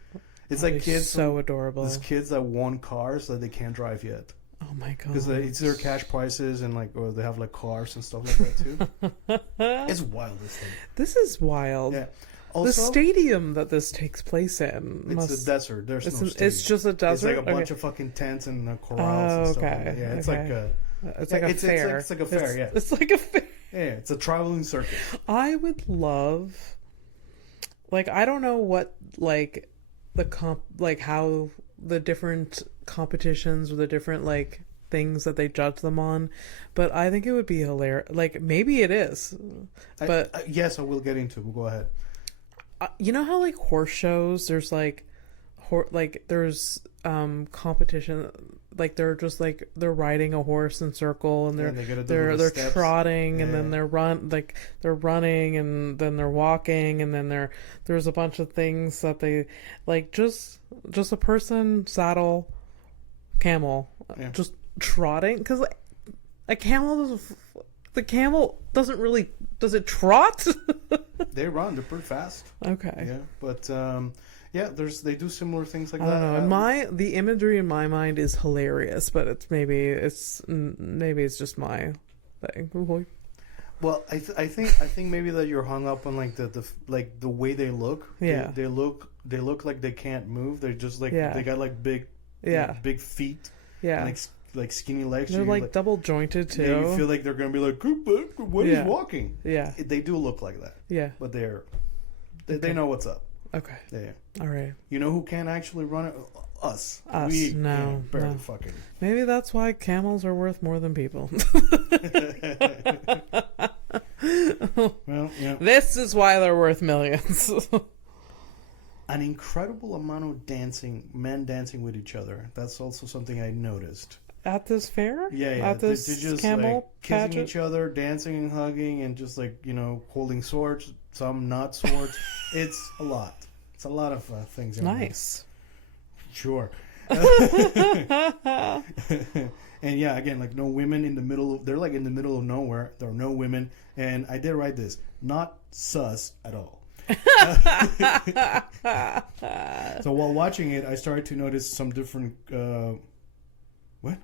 It's That'd like be kids. so adorable. There's kids that won cars that they can't drive yet. Oh my god! Because it's their cash prizes and like, or they have like cars and stuff like that too. It's wild. This thing. This is wild. Yeah. Also, the stadium that this takes place in. It's a desert. There's no stadium. It's just a desert. It's like a bunch of fucking tents and corrals and stuff. Okay. Like that. Yeah, it's okay. like a. It's like a fair. It's like a fair. Yeah. It's like a fair. Yeah, it's a traveling circus. I would love, like, I don't know what, like, how the different competitions or the different, like, things that they judge them on, but I think it would be hilarious. Like, maybe it is, but yes, I will get into it. We'll go ahead. You know how, like, horse shows, there's, like, there's competition, like they're just like they're riding a horse in circle and they're trotting and then they're running and then they're walking and then there's a bunch of things that they like just a person, saddle, camel, just trotting, because the camel doesn't really, does it trot? They're pretty fast. Okay. Yeah, but yeah, they do similar things like I that. don't know. The imagery in my mind is hilarious, but maybe it's just my thing. Well, I think maybe that you're hung up on like the way they look. Yeah. They look like they can't move. They're just like they got like big big feet. Yeah. And like skinny legs. They're like double jointed too. Yeah, you feel like they're gonna be like, what is walking? Yeah. They do look like that. Yeah. But they know what's up. Okay. Yeah. All right. You know who can actually run it? Us. No. Barely fucking. Maybe that's why camels are worth more than people. Well, yeah. This is why they're worth millions. An incredible amount of men dancing with each other. That's also something I noticed. At this fair? Yeah. At this they're just camel like kissing pageant? each other, dancing and hugging, and just like, holding swords. Some not swords. It's a lot. It's a lot of things. Nice. Sure. And yeah, again, like no women in the middle of, they're like in the middle of nowhere. There are no women. And I did write this. Not sus at all. So while watching it, I started to notice some different, what?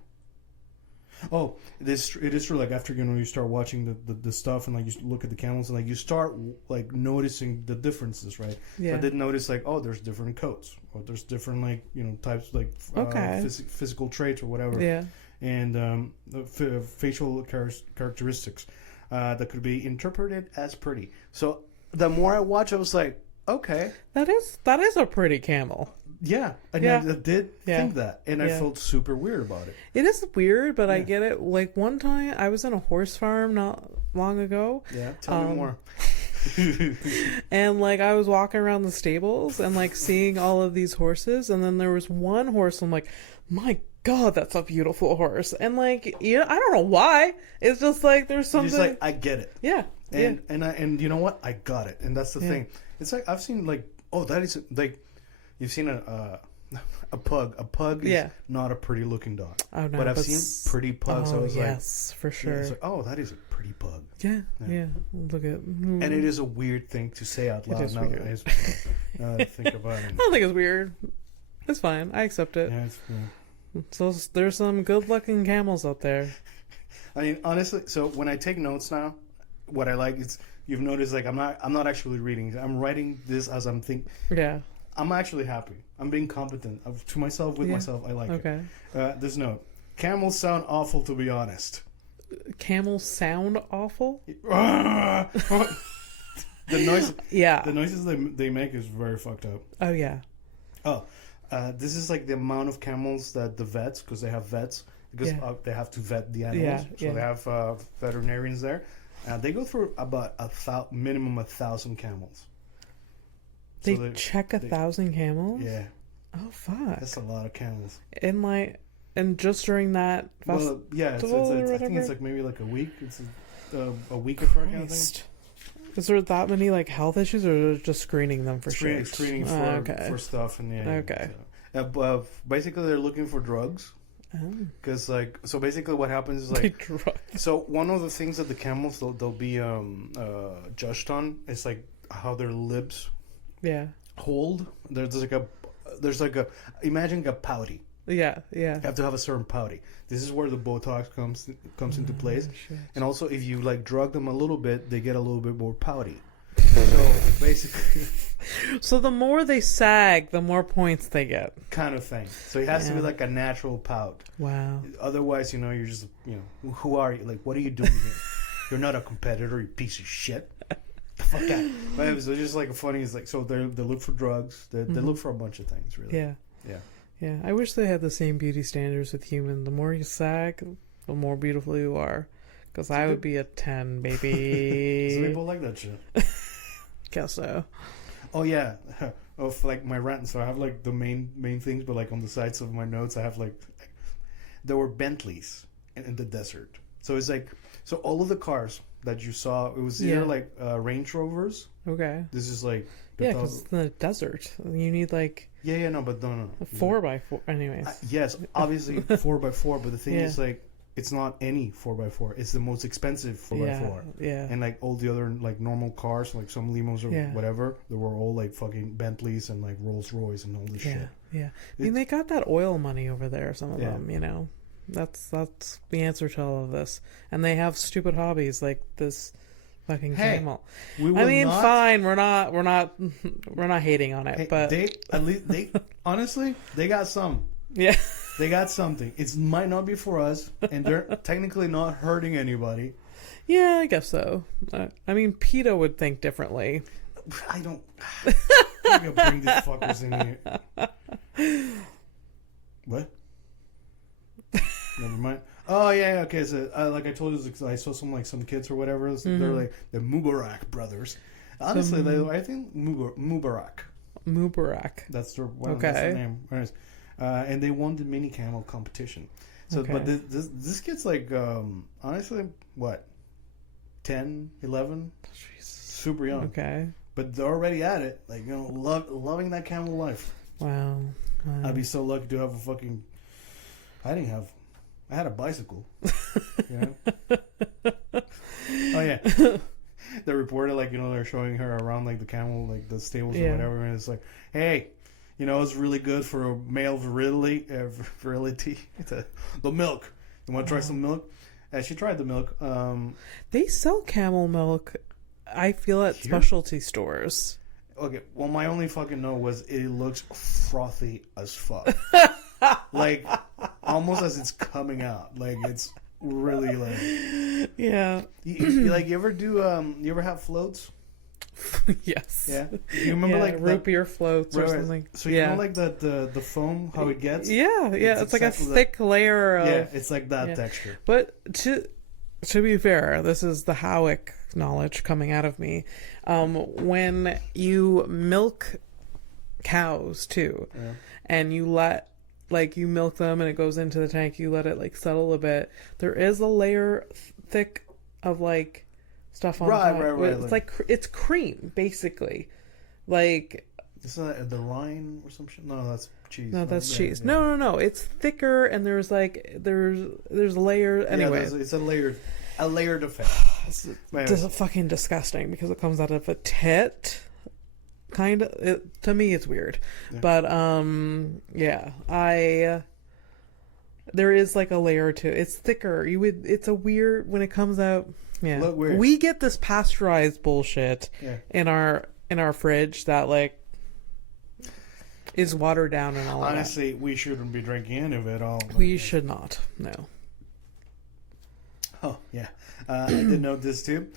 Oh, it is true. Like after you start watching the stuff and like you look at the camels and like you start like noticing the differences, right? Yeah. So I did notice like, oh, there's different coats, or there's different like types like physical traits or whatever. Yeah. And facial characteristics that could be interpreted as pretty. So the more I watch, I was like, okay, that is a pretty camel. Yeah, and I did think that, and I felt super weird about it. It is weird, but I get it. Like one time, I was in a horse farm not long ago. Yeah, tell me more. And like I was walking around the stables and like seeing all of these horses, and then there was one horse. I'm like, my God, that's a beautiful horse. And like, I don't know why. It's just like there's something. It's like I get it. Yeah. And you know what? I got it, and that's the thing. It's like I've seen like, oh, that is like. You've seen a pug. A pug is not a pretty looking dog. Oh no! But I've seen pretty pugs. Oh, I was yes, for sure. Yeah, it's like, oh, that is a pretty pug. Yeah. Look at. And it is a weird thing to say out loud. Now that I think about it. I don't think it's weird. It's fine. I accept it. Yeah, So there's some good looking camels out there. I mean, honestly, so when I take notes now, what I like is you've noticed like I'm not actually reading. I'm writing this as I'm thinking. Yeah. I'm actually happy. I'm being competent to myself, with myself. I like it. This note. Camels sound awful, to be honest. Camels sound awful? The noise. Yeah. The noises they make is very fucked up. Oh, yeah. Oh, this is like the amount of camels that the vets, because they have vets, because they have to vet the animals. So they have veterinarians there. They go through about minimum 1,000 camels. They check 1,000 camels? Yeah. Oh, fuck. That's a lot of camels. And just during that festival? Well, yeah. I think it's like maybe like a week. It's a week of kind of thing. Is there that many like health issues, or just screening them for shit? Screening for stuff. And okay. Basically, they're looking for drugs. Because so basically what happens is like so one of the things that the camels they'll be judged on is like how their lips hold. There's like there's like a imagine a pouty. Yeah. You have to have a certain pouty. This is where the Botox comes into place. Shit. And also, if you like drug them a little bit, they get a little bit more pouty. So basically, So the more they sag, the more points they get. kind of thing. So it has to be like a natural pout. Wow. Otherwise, you're just, who are you? Like, what are you doing here? You're not a competitor, you piece of shit. The fuck out. But it was just like funny. It's like, so they look for drugs. They look for a bunch of things, really. Yeah. Yeah. Yeah. I wish they had the same beauty standards with human. The more you sag, the more beautiful you are. Because I would be a 10, baby. Some people like that shit. Guess so. Oh yeah, of like my rant. So I have like the main things, but like on the sides of my notes, I have like there were Bentleys in the desert. So it's like all of the cars that you saw, it was either like Range Rovers. Okay. This is like because in the desert you need like no, but no. a 4x4. Anyways. Yes, obviously 4x4, but the thing is like. It's not any 4x4. It's the most expensive 4x4. Yeah. And like all the other like normal cars, like some limos or whatever, they were all like fucking Bentleys and like Rolls Royce and all this shit. Yeah. I mean, they got that oil money over there. Some of them, that's the answer to all of this. And they have stupid hobbies like this fucking camel. Fine. We're not hating on it, but they honestly they got some. Yeah. They got something. It might not be for us, and they're technically not hurting anybody. Yeah, I guess so. I mean, PETA would think differently. I don't... I'm going to bring these fuckers in here. What? Never mind. Oh, yeah, okay. So, like I told you, I saw some kids or whatever. So they're like the Mubarak brothers. Honestly, I think Mubarak. Mubarak. That's their name. And they won the mini camel competition. So, but this kid's like, honestly, what, 10, 11? Jeez. Super young. Okay. But they're already at it. Like, loving that camel life. Wow. I'd be so lucky to have a fucking... I had a bicycle. Oh, yeah. The reporter, like, they're showing her around, like, the camel, like, the stables or whatever. And it's like, hey... it's really good for a male virility. The milk. You want to try some milk? She tried the milk. They sell camel milk, I feel, at specialty stores. Okay, well, my only fucking note was it looks frothy as fuck. Like, almost as it's coming out. Like, it's really like... Yeah. You ever have floats? Yes. Yeah. You remember like root beer floats or something. So you know like the foam, how it gets? Yeah. It's like a thick layer of... Yeah, it's like that texture. But to be fair, this is the Howick knowledge coming out of me. When you milk cows too, and you you milk them and it goes into the tank, you let it like settle a bit, there is a layer thick of like stuff on top. Right. It's like it's cream, basically. Like, is that the line or some shit? No, that's cheese. No, that's cheese. Yeah. No. It's thicker, and there's layers. Anyway, it's a layered effect. It's fucking disgusting because it comes out of a tit. Kind of. To me, it's weird, but there is like a layer to it. It's thicker. It's a weird when it comes out. Yeah, look weird. We get this pasteurized bullshit in our fridge that like is watered down and all. Honestly, we shouldn't be drinking any of it all. We should not. No. Oh yeah, I did note this too.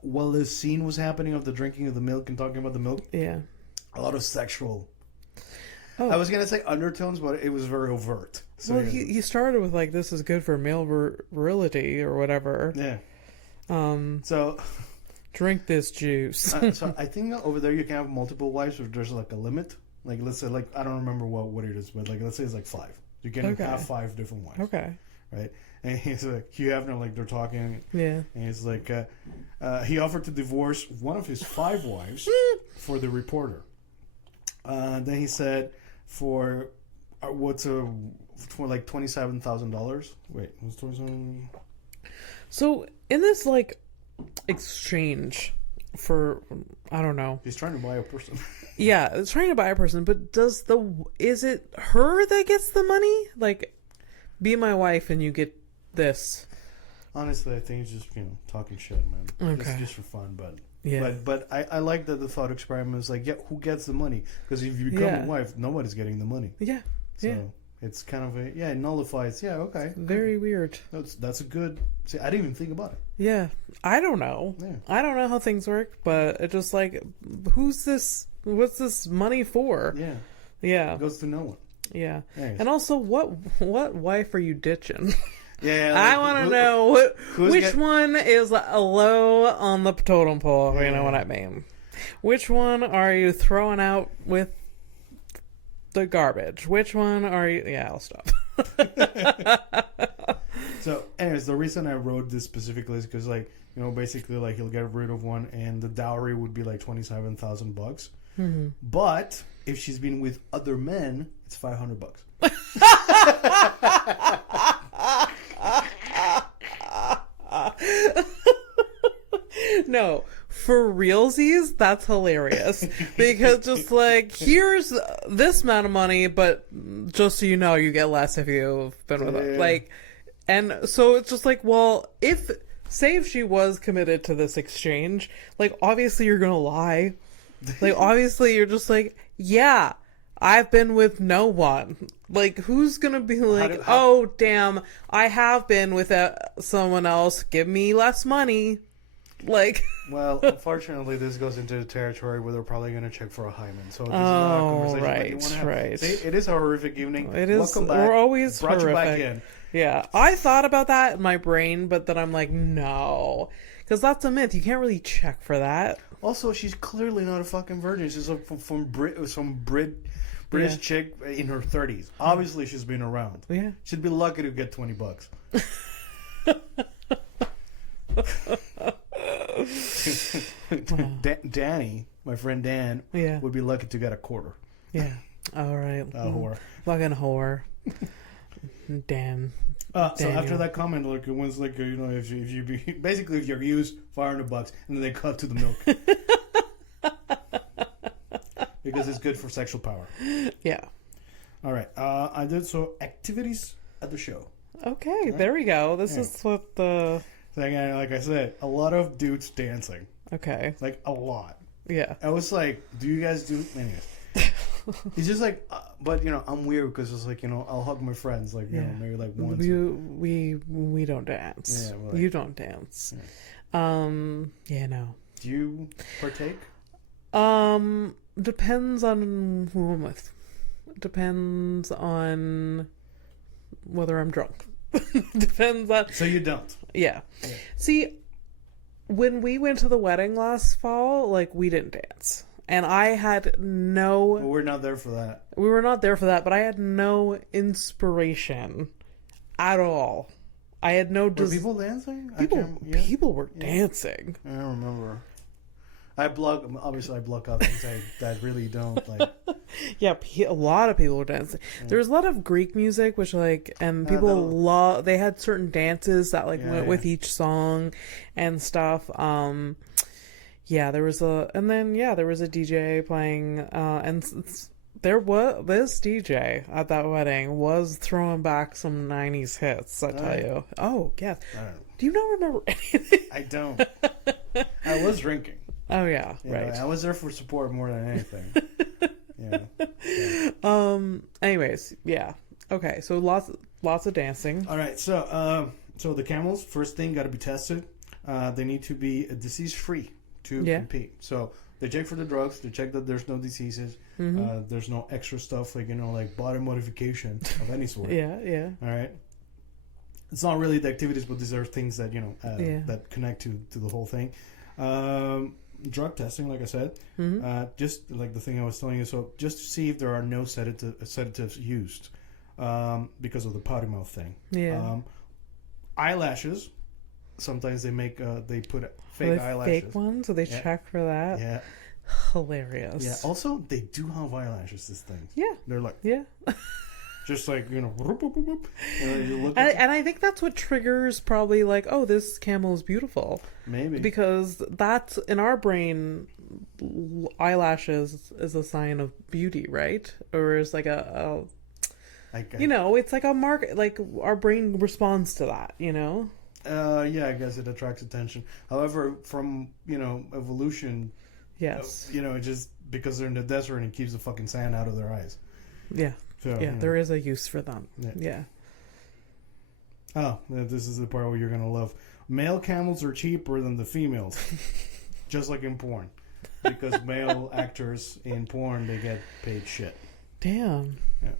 While the scene was happening of the drinking of the milk and talking about the milk, a lot of sexual. Oh. I was gonna say undertones, but it was very overt. So, he started with like, "This is good for male virility" or whatever. Yeah. So drink this juice. So I think over there you can have multiple wives if there's like a limit. Like let's say I don't remember what it is, but like let's say it's like 5. You can have 5 different wives. Okay. Right. And he's like Hugh Hefner, like they're talking. Yeah. And he's like, he offered to divorce one of his 5 wives for the reporter. Then he said for like $27,000. Wait, what's $27,000? So in this like exchange, for, I don't know. He's trying to buy a person. Yeah, it's trying to buy a person, but is it her that gets the money? Like, be my wife and you get this. Honestly, I think it's just, talking shit, man. Okay. It's just for fun, but... Yeah. But I like that the thought experiment is like, yeah, who gets the money? Because if you become a wife, nobody's getting the money. Yeah. So it's kind of it nullifies. Yeah, okay. Very weird. That's a good... See, I didn't even think about it. Yeah. I don't know. Yeah. I don't know how things work, but it's just like, who's this? What's this money for? Yeah. Yeah. It goes to no one. Yeah. Anyways. And also, what wife are you ditching? Yeah. I want to know which one is low on the totem pole. You know what I mean? Which one are you throwing out with the garbage? Which one are you... Yeah, I'll stop. So, anyways, the reason I wrote this specifically is because, like, basically, like, he'll get rid of one, and the dowry would be like $27,000. Mm-hmm. But if she's been with other men, it's $500. No, for realsies, that's hilarious. Because just like, here's this amount of money, but just so you know, you get less if you've been with them. Like, and so it's just like, well, say if she was committed to this exchange, like, obviously you're gonna lie. Like, obviously you're just like, yeah, I've been with no one. Like, who's gonna be like, oh, damn, I have been with someone else, give me less money. Like, well, unfortunately, this goes into the territory where they're probably going to check for a hymen. So this is not a conversation that you want to have. Right. See, it is a horrific evening. It is. Welcome back. We're always brought horrific. You back in. Yeah, I thought about that in my brain, but then I'm like, no, because that's a myth. You can't really check for that. Also, she's clearly not a fucking virgin. She's some British chick in her 30s. Obviously, she's been around. Yeah, she'd be lucky to get $20. Danny, my friend Dan, would be lucky to get a quarter. Yeah. All right. A whore. Fucking whore. Dan. So after that comment, like, it was like, if you basically if you use $500 and then they cut to the milk because it's good for sexual power. Yeah. All right. I did activities at the show. Okay, right? There we go. This is what the... Like I said, a lot of dudes dancing. Okay. Like, a lot. Yeah. I was like, do you guys do... Anyways. It's just like... but, I'm weird because it's like, I'll hug my friends. Like, maybe like once. We don't dance. Yeah, like, you don't dance. Yeah. No. Do you partake? Depends on who I'm with. Depends on whether I'm drunk. Depends on... So you don't? Yeah. See, when we went to the wedding last fall, like, we didn't dance. And I had no... Well, we're not there for that. We were not there for that, but I had no inspiration at all. I had no... Were people dancing? People were dancing. I don't remember. Obviously I block out things that really don't like. Yeah, a lot of people were dancing. Yeah. There was a lot of Greek music, which and people they had certain dances that went with each song and stuff. There was a DJ playing, and this DJ at that wedding was throwing back some 90s hits, I tell you. Oh, yes. Do you not remember anything? I don't. I was drinking. Oh yeah, right. I was there for support more than anything. Anyways, yeah. Okay, so lots of dancing. All right, so the camels, first thing, got to be tested. They need to be disease free to compete. So they check for the drugs. They check that there's no diseases. Mm-hmm. There's no extra stuff like body modification of any sort. Yeah. All right. It's not really the activities, but these are things that that connect to the whole thing. Drug testing, like I said, just like the thing I was telling you. So just to see if there are no sedatives used, because of the potty mouth thing. Yeah. Eyelashes. Sometimes they put fake eyelashes. Fake ones, so they check for that. Yeah. Hilarious. Yeah. Also, they do have eyelashes. These things. Yeah. They're like. Yeah. just like, you know, whoop, whoop, whoop, whoop. You look And I think that's what triggers probably like, oh, this camel is beautiful. maybe. Because that's, in our brain, eyelashes is a sign of beauty, right? Or is like you know, it's like a mark, like our brain responds to that, you know? Yeah, I guess it attracts attention. However, from, you know, evolution, Yes. you know, it just, because they're in the desert and it keeps the fucking sand out of their eyes. Yeah. So, Yeah, you know. there is a use for them. Yeah. Yeah. Oh, this is the part where you're going to love. Male camels are cheaper than the females. Just like in porn. Because male actors in porn, they get paid shit. Damn. Yeah.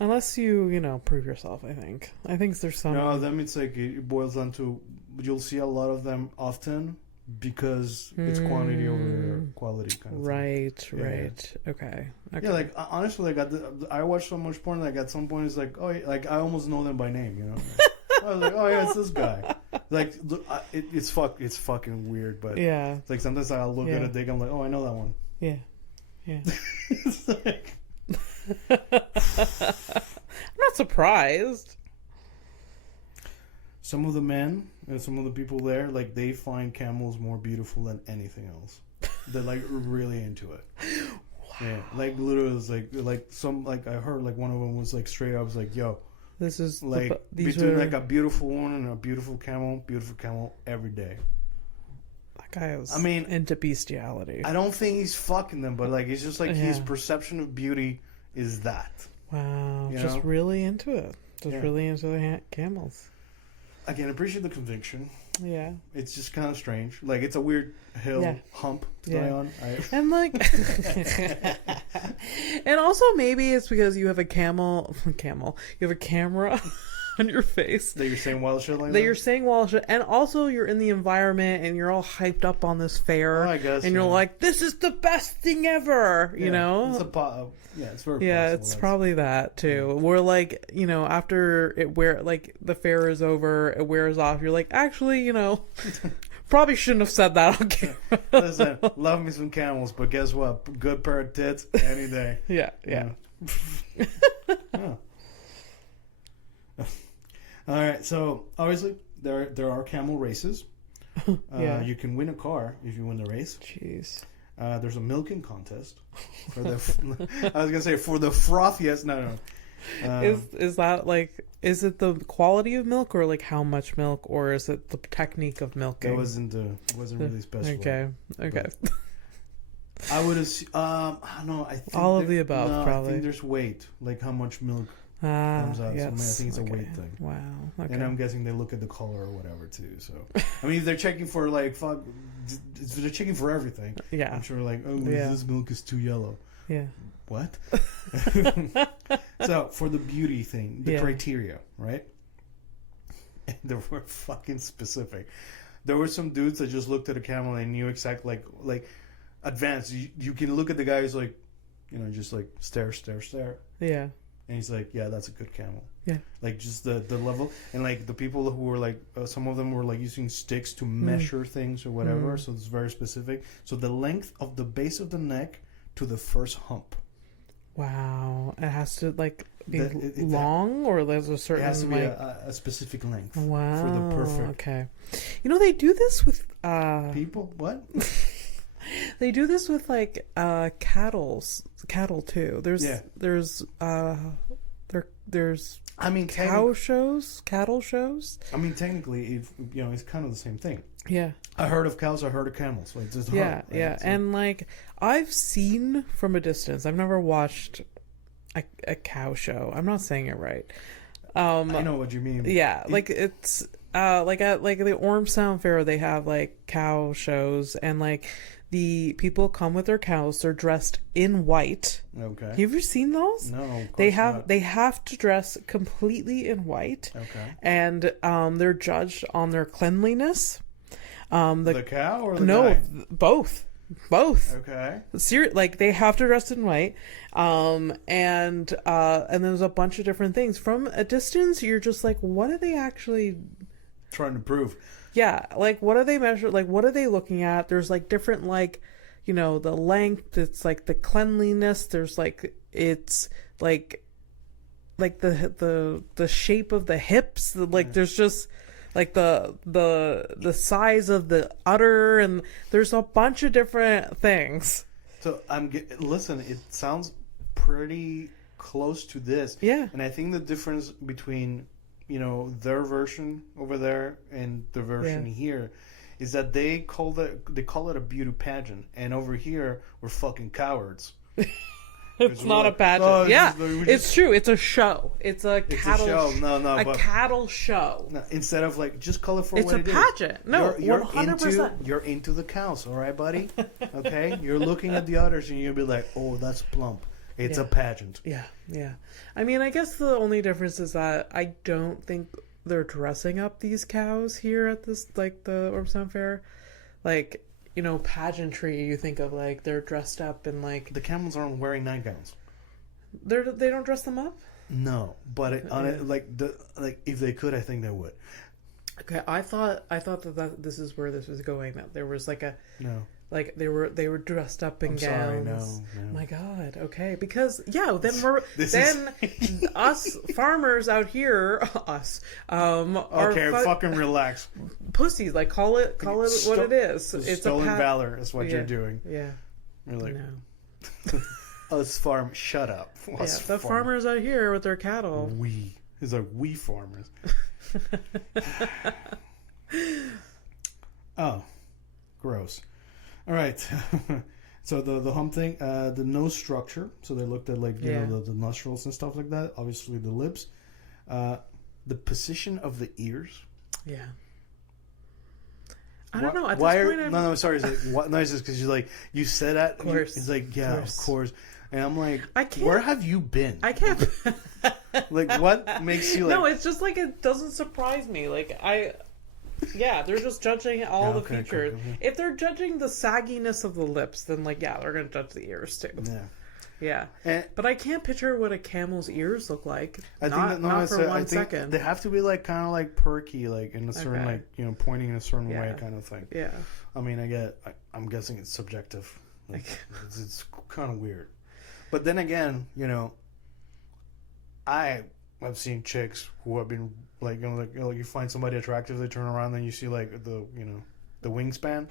Unless you know, prove yourself, I think. I think there's some... No, then it's like, it boils down to, you'll see a lot of them often because it's quantity over quality kind of thing. Right. Yeah. Okay. Yeah, like, honestly, like, I watch so much porn, like, at some point, it's like, oh, like, I almost know them by name, you know? I was like, oh, yeah, it's this guy. Like, it's fucking weird, but yeah. it's like, sometimes I'll look at a dick, I'm like, oh, I know that one. Yeah. It's like... I'm not surprised. Some of the men and some of the people there, like, they find camels more beautiful than anything else. They're, like, really into it. Wow. Yeah, like, literally, it's like some, like, I heard, like, one of them was, like, straight up, was like, yo, this is, like, between, like, a beautiful woman and a beautiful camel every day. That guy was, I mean, into bestiality. I don't think he's fucking them, but, like, it's just, like, his perception of beauty is that. Wow. You Just know? really into it. Just really into the camels. Again, appreciate the conviction. Yeah. It's just kind of strange. Like, it's a weird hill hump to die on. And like, and also maybe it's because you have a camel, you have a camera on your face. That you're saying wild shit like that? That you're saying wild shit. And also you're in the environment and you're all hyped up on this fair. Oh, I guess. And you're like, this is the best thing ever, you know? It's it's very yeah, possible. it's probably that too. We're like, you know, after the fair is over, it wears off. You're like, actually, you know, probably shouldn't have said that on camera. Listen, love me some camels, but guess what? Good pair of tits any day. Yeah. Oh. All right, so obviously there are camel races. You can win a car if you win the race. Jeez. There's a milking contest for the. I was gonna say for the frothiest. No. Is that like? Is it the quality of milk or like how much milk, or is it the technique of milking? It wasn't really special. Okay. I would have. I don't know. I think all of the above. No, probably. I think there's weight, like how much milk comes out. Yes. So I think it's a weight thing. Wow. Okay. And I'm guessing they look at the color or whatever too. So I mean, if they're checking for like they're checking for everything. Yeah. I'm sure like, this milk is too yellow. Yeah. What? So for the beauty thing, the criteria, right? They were fucking specific. There were some dudes that just looked at a camel and knew exactly like advanced. You can look at the guy who's like, you know, just like stare. Yeah. And he's like, yeah, that's a good camel. Yeah. Like just the level. And like the people who were like, some of them were like using sticks to measure things or whatever. So it's very specific. So the length of the base of the neck to the first hump. Wow. It has to like be long or there's a certain... It has to be a specific length. Wow. For the perfect... Okay. You know, they do this with... people? What? They do this with like cattle too. There's I mean, cattle shows. I mean, technically, it's kind of the same thing. Yeah. A herd of cows, a herd of camels. Like just herd, right? Yeah. And like I've seen from a distance. I've never watched a cow show. I'm not saying it right. I know what you mean. Yeah, like it's like at like the Ormstown Fair, they have like cow shows, and like the people come with their cows. They're dressed in white. Okay. Have you ever seen those? No. Of course they not. have to dress completely in white. Okay. And they're judged on their cleanliness. The cow or the guy? Both. Okay. Like they have to dress in white, and there's a bunch of different things. From a distance, you're just like, what are they actually trying to prove? Yeah, like what are they measuring? Like what are they looking at? There's like different, like, you know, the length. It's like the cleanliness. There's like it's like like the shape of the hips. Like there's just like the size of the udder, and there's a bunch of different things. So listen, it sounds pretty close to this. Yeah. And I think the difference between, their version over there and the version here is that they call it a beauty pageant, and over here we're fucking cowards. It's not a pageant. It's true. It's a show. It's a cattle show. A cattle show. No, instead of like, just call it for it's what it is. It's a pageant. No, you're 100%. You're into the cows, all right, buddy? Okay? You're looking at the others and you'll be like, oh, that's plump. It's a pageant. Yeah, yeah. I mean, I guess the only difference is that I don't think they're dressing up these cows here at this, like, the Ormstown Fair. Like, pageantry, you think of, like, they're dressed up in, like... The camels aren't wearing nightgowns. They don't dress them up? No, but if they could, I think they would. Okay, I thought that this is where this was going. That there was like no, like they were dressed up in gowns. Sorry, no. My God, okay, because then us farmers out here, okay, fucking relax. Pussies, like call it what it is. It's stolen valor is what you're doing. Yeah, you're like, no. Us farm, shut up. The farmers out here with their cattle. It's like we farmers. Oh, gross. All right. So the hump thing, the nose structure. So they looked at like the nostrils and stuff like that. Obviously the lips, the position of the ears. Yeah. I don't know. At why this point, no, sorry. It's just because you said that. Of course. It's like, of course. And I'm like, I can't, where have you been? I can't. Like, what makes you like... No, it's just like, it doesn't surprise me. Like, they're just judging all the features. Cool. If they're judging the sagginess of the lips, then like, they're going to judge the ears too. Yeah. But I can't picture what a camel's ears look like. Not for 1 second. They have to be like kind of like perky, like in a certain like pointing in a certain way kind of thing. Yeah. I mean, I'm guessing it's subjective. Like, it's kind of weird. But then again, I've seen chicks who have been like, you find somebody attractive, they turn around, and you see like the wingspan.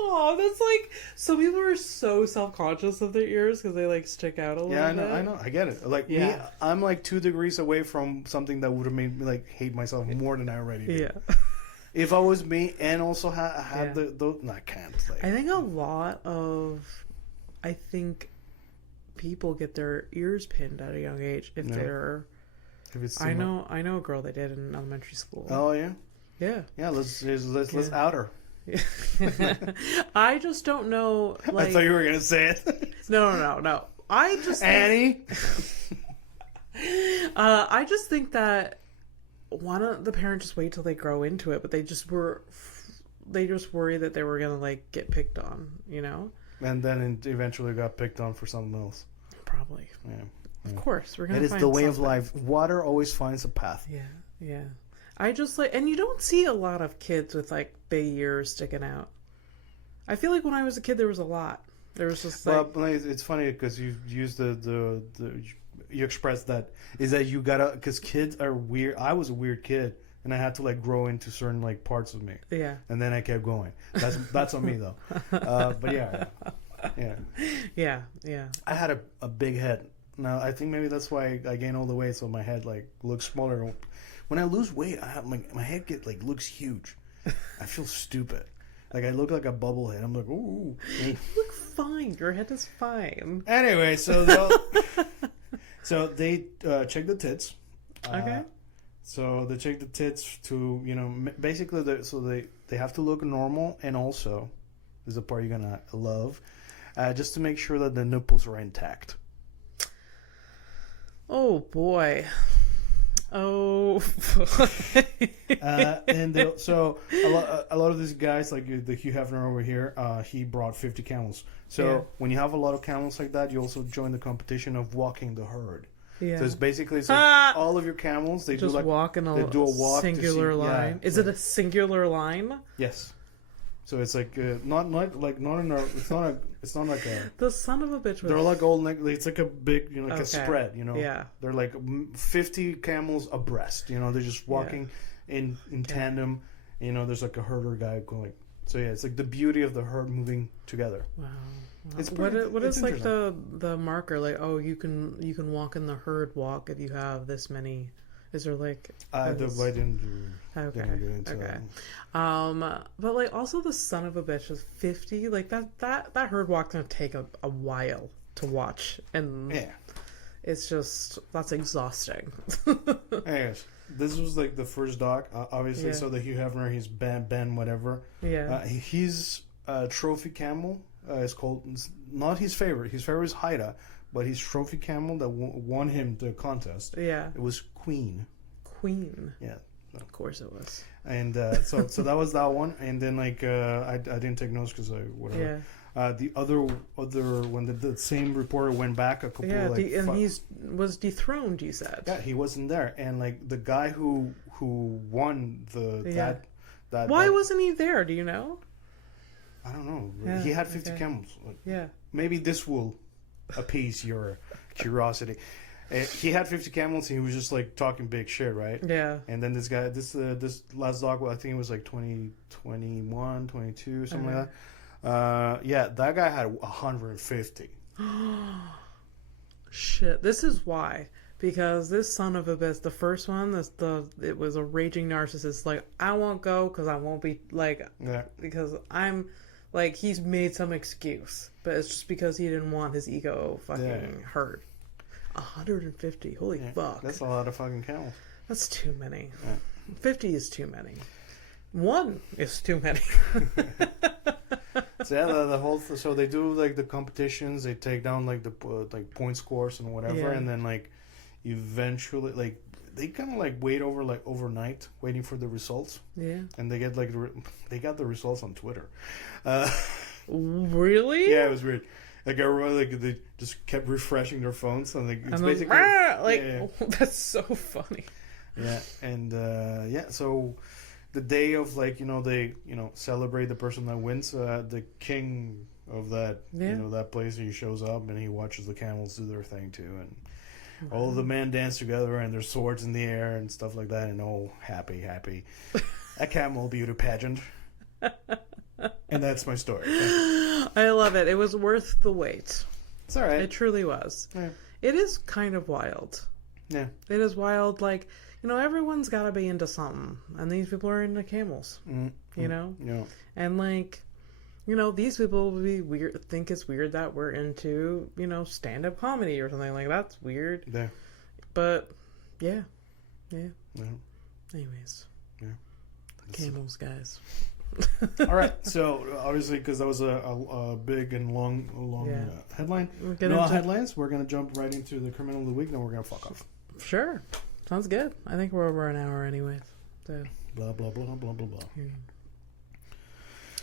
Oh, that's like, some people are so self-conscious of their ears because they like stick out a little bit. Yeah, I know, I get it. Like me, I'm like 2 degrees away from something that would have made me like hate myself more than I already do. Yeah. If I was me and also had no, I can't. Like, I think people get their ears pinned at a young age if it's I know a girl that did in elementary school. Oh yeah. Yeah. Yeah, let's out her. I just don't know. Like, I thought you were gonna say it. No. I just Annie. I just think that why don't the parents just wait till they grow into it? But they just worry that they were gonna like get picked on, And then eventually got picked on for something else. Probably. Yeah. Of course, we're gonna. It is the way of life. Water always finds a path. Yeah. I just like, and you don't see a lot of kids with like big ears sticking out. I feel like when I was a kid, there was a lot. There was just like. Well, it's funny because you use you express that is that you gotta, because kids are weird. I was a weird kid, and I had to like grow into certain like parts of me. Yeah. And then I kept going. That's on me though. But yeah. I had a big head. Now I think maybe that's why I gained all the weight, so my head like looks smaller. When I lose weight, I have my head looks huge. I feel stupid. Like I look like a bubblehead. I'm like, ooh. You look fine. Your head is fine. Anyway, so they check the tits. Okay. So they check the tits to basically they have to look normal, and also there's a part you're gonna love, just to make sure that the nipples are intact. Oh boy. Oh. So a lot of these guys, like the Hugh Hefner over here, he brought 50 camels. So when you have a lot of camels like that, you also join the competition of walking the herd. Yeah. So it's basically all of your camels, they just do like walk in a singular line. Is it a singular line? Yes. So it's like not in a it's not like a The son of a bitch. they're like old it's like a big like a spread, Yeah. they're like 50 camels abreast, they're just walking in tandem, there's like a herder guy going, so yeah, it's like the beauty of the herd moving together. Wow. It's What it's is like the marker, like, oh, you can walk in the herd walk if you have this many? Is there like I didn't get into that. But like also the son of a bitch is 50, like that herd walk's gonna take a while to watch, and it's just, that's exhausting. Anyways, this was like the first doc, obviously. So the Hugh Hefner, he's Ben whatever. He's trophy camel is called, not his favorite is Haida, but his trophy camel that won him the contest, it was Queen. Yeah, of course it was. And so that was that one. And then like I didn't take notes because whatever. The other when the same reporter went back a couple he's was dethroned, you said. Yeah, he wasn't there. And like the guy who won that why wasn't he there, do you know? I don't know. He had 50 camels. Like, maybe this will appease your curiosity. He had 50 camels and he was just like talking big shit, right? Yeah. And then this guy, this last dog, I think it was like 21, 22, something like that. That guy had 150. Shit. This is why. Because this son of a bitch, the first one, it was a raging narcissist. Like, I won't go because I won't be like, because I'm like, he's made some excuse, but it's just because he didn't want his ego fucking hurt. 150, holy fuck! That's a lot of fucking camels. That's too many. 50 is too many. 1 is too many. So the whole so they do like the competitions. They take down like the like point scores and whatever, and then like eventually like they kind of like wait overnight waiting for the results. Yeah, and they get like they got the results on Twitter. Really? Yeah, it was weird. Like everyone, like they just kept refreshing their phones, and like it's basically that's so funny. Yeah, and so the day of like they celebrate the person that wins. The king of that that place, he shows up and he watches the camels do their thing too, and all of the men dance together and their swords in the air and stuff like that, and happy a Camel Beauty Pageant. And that's my story. I love it. It was worth the wait. It's all right. It truly was. Yeah. It is kind of wild. Yeah. It is wild. Like, everyone's got to be into something. And these people are into camels. Yeah. And like, these people would be weird, think it's weird that we're into, stand-up comedy or something like that. That's weird. Yeah. But, yeah. Anyways. Yeah. Camels, guys. All right, so obviously because that was a big and long headline. Headlines. We're gonna jump right into the criminal of the week. Then we're gonna fuck off. Sure, sounds good. I think we're over an hour anyways. So. Blah blah blah blah blah blah.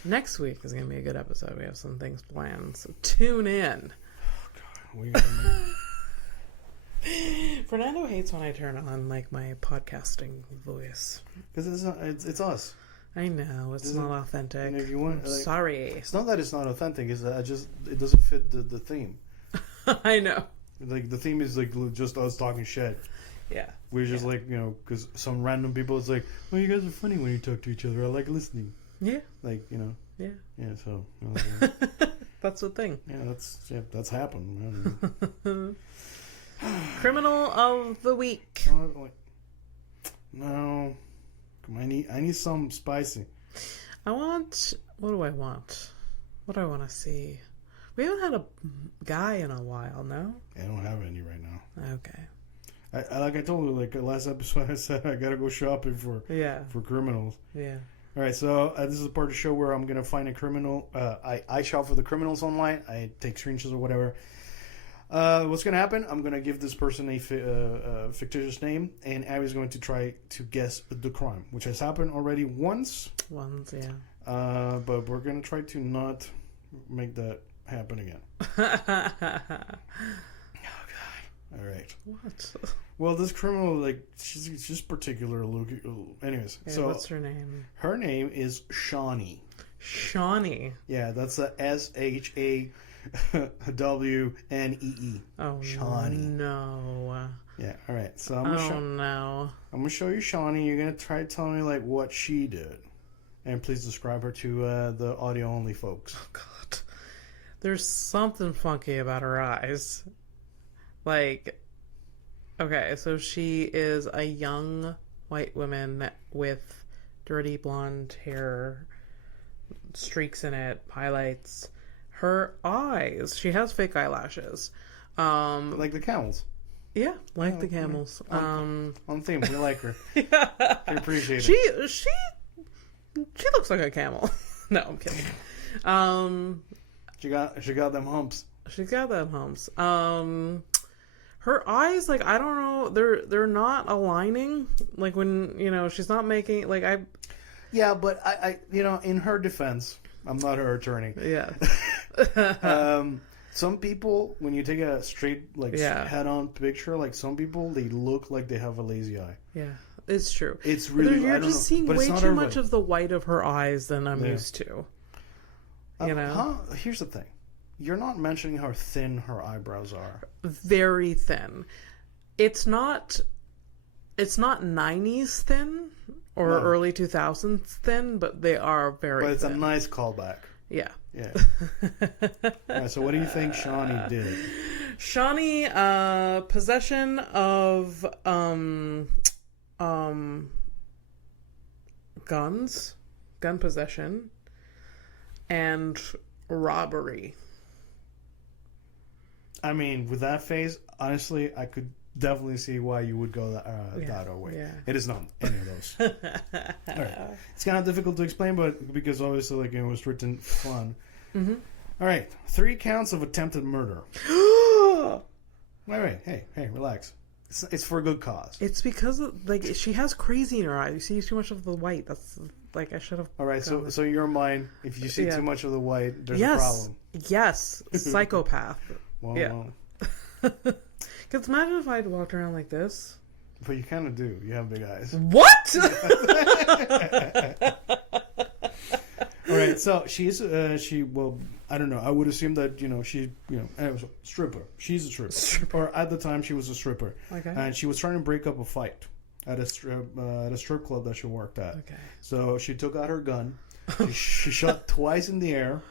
Next week is gonna be a good episode. We have some things planned, so tune in. Oh God, Fernando hates when I turn on like my podcasting voice because it's us. I know it's not authentic. If you want, sorry. It's not that it's not authentic. It's that it doesn't fit the theme. I know. Like the theme is like just us talking shit. Yeah. We're just like because some random people it's like, oh, you guys are funny when you talk to each other. I like listening. Yeah. Like Yeah. Yeah. So. That's the thing. Yeah. That's happened. Criminal of the week. No. I need something spicy. What do I want? What do I want to see? We haven't had a guy in a while, no? I don't have any right now. Okay. I told you, like last episode, I said I gotta go shopping for criminals. Yeah. All right, so this is the part of the show where I'm gonna find a criminal. I shop for the criminals online. I take screenshots or whatever. What's going to happen? I'm going to give this person a fictitious name, and Abby's going to try to guess the crime, which has happened already once. Yeah. But we're going to try to not make that happen again. Oh, God. All right. What? Well, this criminal, like, she's particular. Anyways, so what's her name? Her name is Shawnee. Shawnee. Yeah, that's a SHAWNEE. Oh, Shawnee. no. Yeah, all right. So No. I'm gonna show you Shawnee. You're gonna try to tell me like what she did, and please describe her to the audio only folks. Oh God, there's something funky about her eyes. Like, okay, so she is a young white woman with dirty blonde hair, streaks in it, highlights. Her eyes. She has fake eyelashes. Like the camels. Yeah, like the camels. On theme, we like her. Yeah. We appreciate it. She looks like a camel. No, I'm kidding. She got them humps. She's got them humps. Her eyes, like, I don't know, they're not aligning. Like when, she's not making Yeah, but I in her defense, I'm not her attorney. Yeah. Some people, when you take a straight, head-on picture, like some people, they look like they have a lazy eye. Yeah, it's true. It's really, you're just seeing way too much of the white of her eyes than I'm used to. Here's the thing. You're not mentioning how thin her eyebrows are. Very thin. It's not 90s thin or early 2000s thin, but they are very thin. But it's a nice callback. Yeah. Yeah. Alright, so what do you think Shawnee did? Shawnee, possession of guns, gun possession, and robbery. I mean, with that face, honestly, I could definitely see why you would go that way. Yeah. It is not any of those. All right. It's kind of difficult to explain, but because obviously, it was written fun. Mm-hmm. All right, 3 counts of attempted murder. Wait, hey, relax. It's for a good cause. It's because she has crazy in her eyes. You see too much of the white. That's I should have. All right, so your mind, if you see too much of the white, there's a problem. Yes, psychopath. Well, yeah. Because imagine if I'd walked around like this. But you kind of do. You have big eyes. What? All right, so she's I don't know. I would assume that she stripper. She's a stripper. Or at the time she was a stripper. Okay. And she was trying to break up a fight at a strip club that she worked at. Okay. So she took out her gun. She shot twice in the air,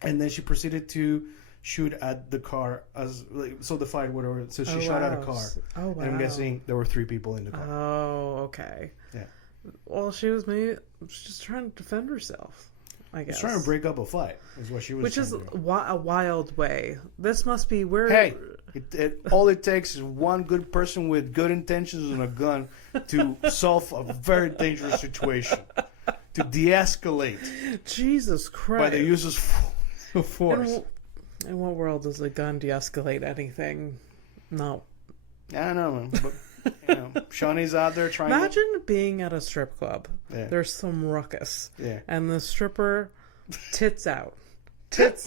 and then she proceeded to shoot at the car the fight whatever. So she shot at a car. Oh wow! And I'm guessing there were 3 people in the car. Oh okay. Yeah. Well, she was just trying to defend herself. I guess. She's trying to break up a fight is what she was. Which is a wild way. This must be where. Hey, all it takes is one good person with good intentions and a gun to solve a very dangerous situation, to de-escalate. Jesus Christ! By the use of force. In what world does a gun de-escalate anything? No. I know, but Shawnee's out there trying. Imagine being at a strip club. Yeah. There's some ruckus. Yeah. And the stripper tits out. Tits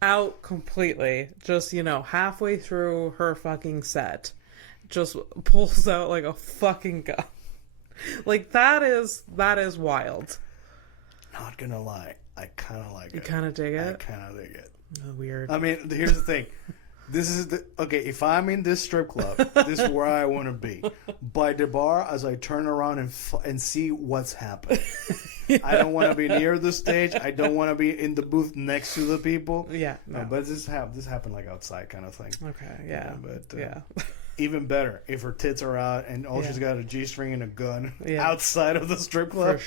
out completely. Just, halfway through her fucking set. Just pulls out like a fucking gun. Like that is wild. Not gonna lie. I kind of like it. You kind of dig it? I kind of dig it. Oh, weird. I mean, here's the thing. This is if I'm in this strip club, this is where I want to be. By the bar as I turn around and see what's happening. Yeah. I don't want to be near the stage. I don't want to be in the booth next to the people. Yeah. No. But this happened like outside kind of thing. Okay, yeah. But even better, if her tits are out and all she's got a G-string and a gun outside of the strip club.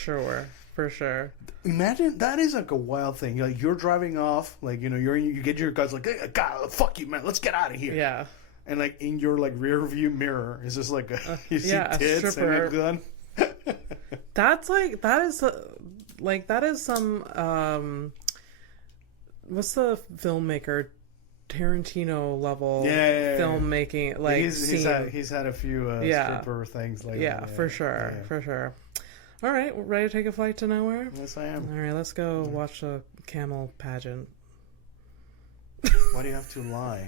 For sure. Imagine that is like a wild thing. Like you're driving off, like you get your guys like, hey, God, fuck you, man, let's get out of here. Yeah. And like in your like rear view mirror is just like you see tits and a gun. That is some what's the filmmaker Tarantino level filmmaking like he's had a few stripper things like that. For sure. All right, ready to take a flight to nowhere? Yes, I am. All right, let's go watch a camel pageant. Why do you have to lie?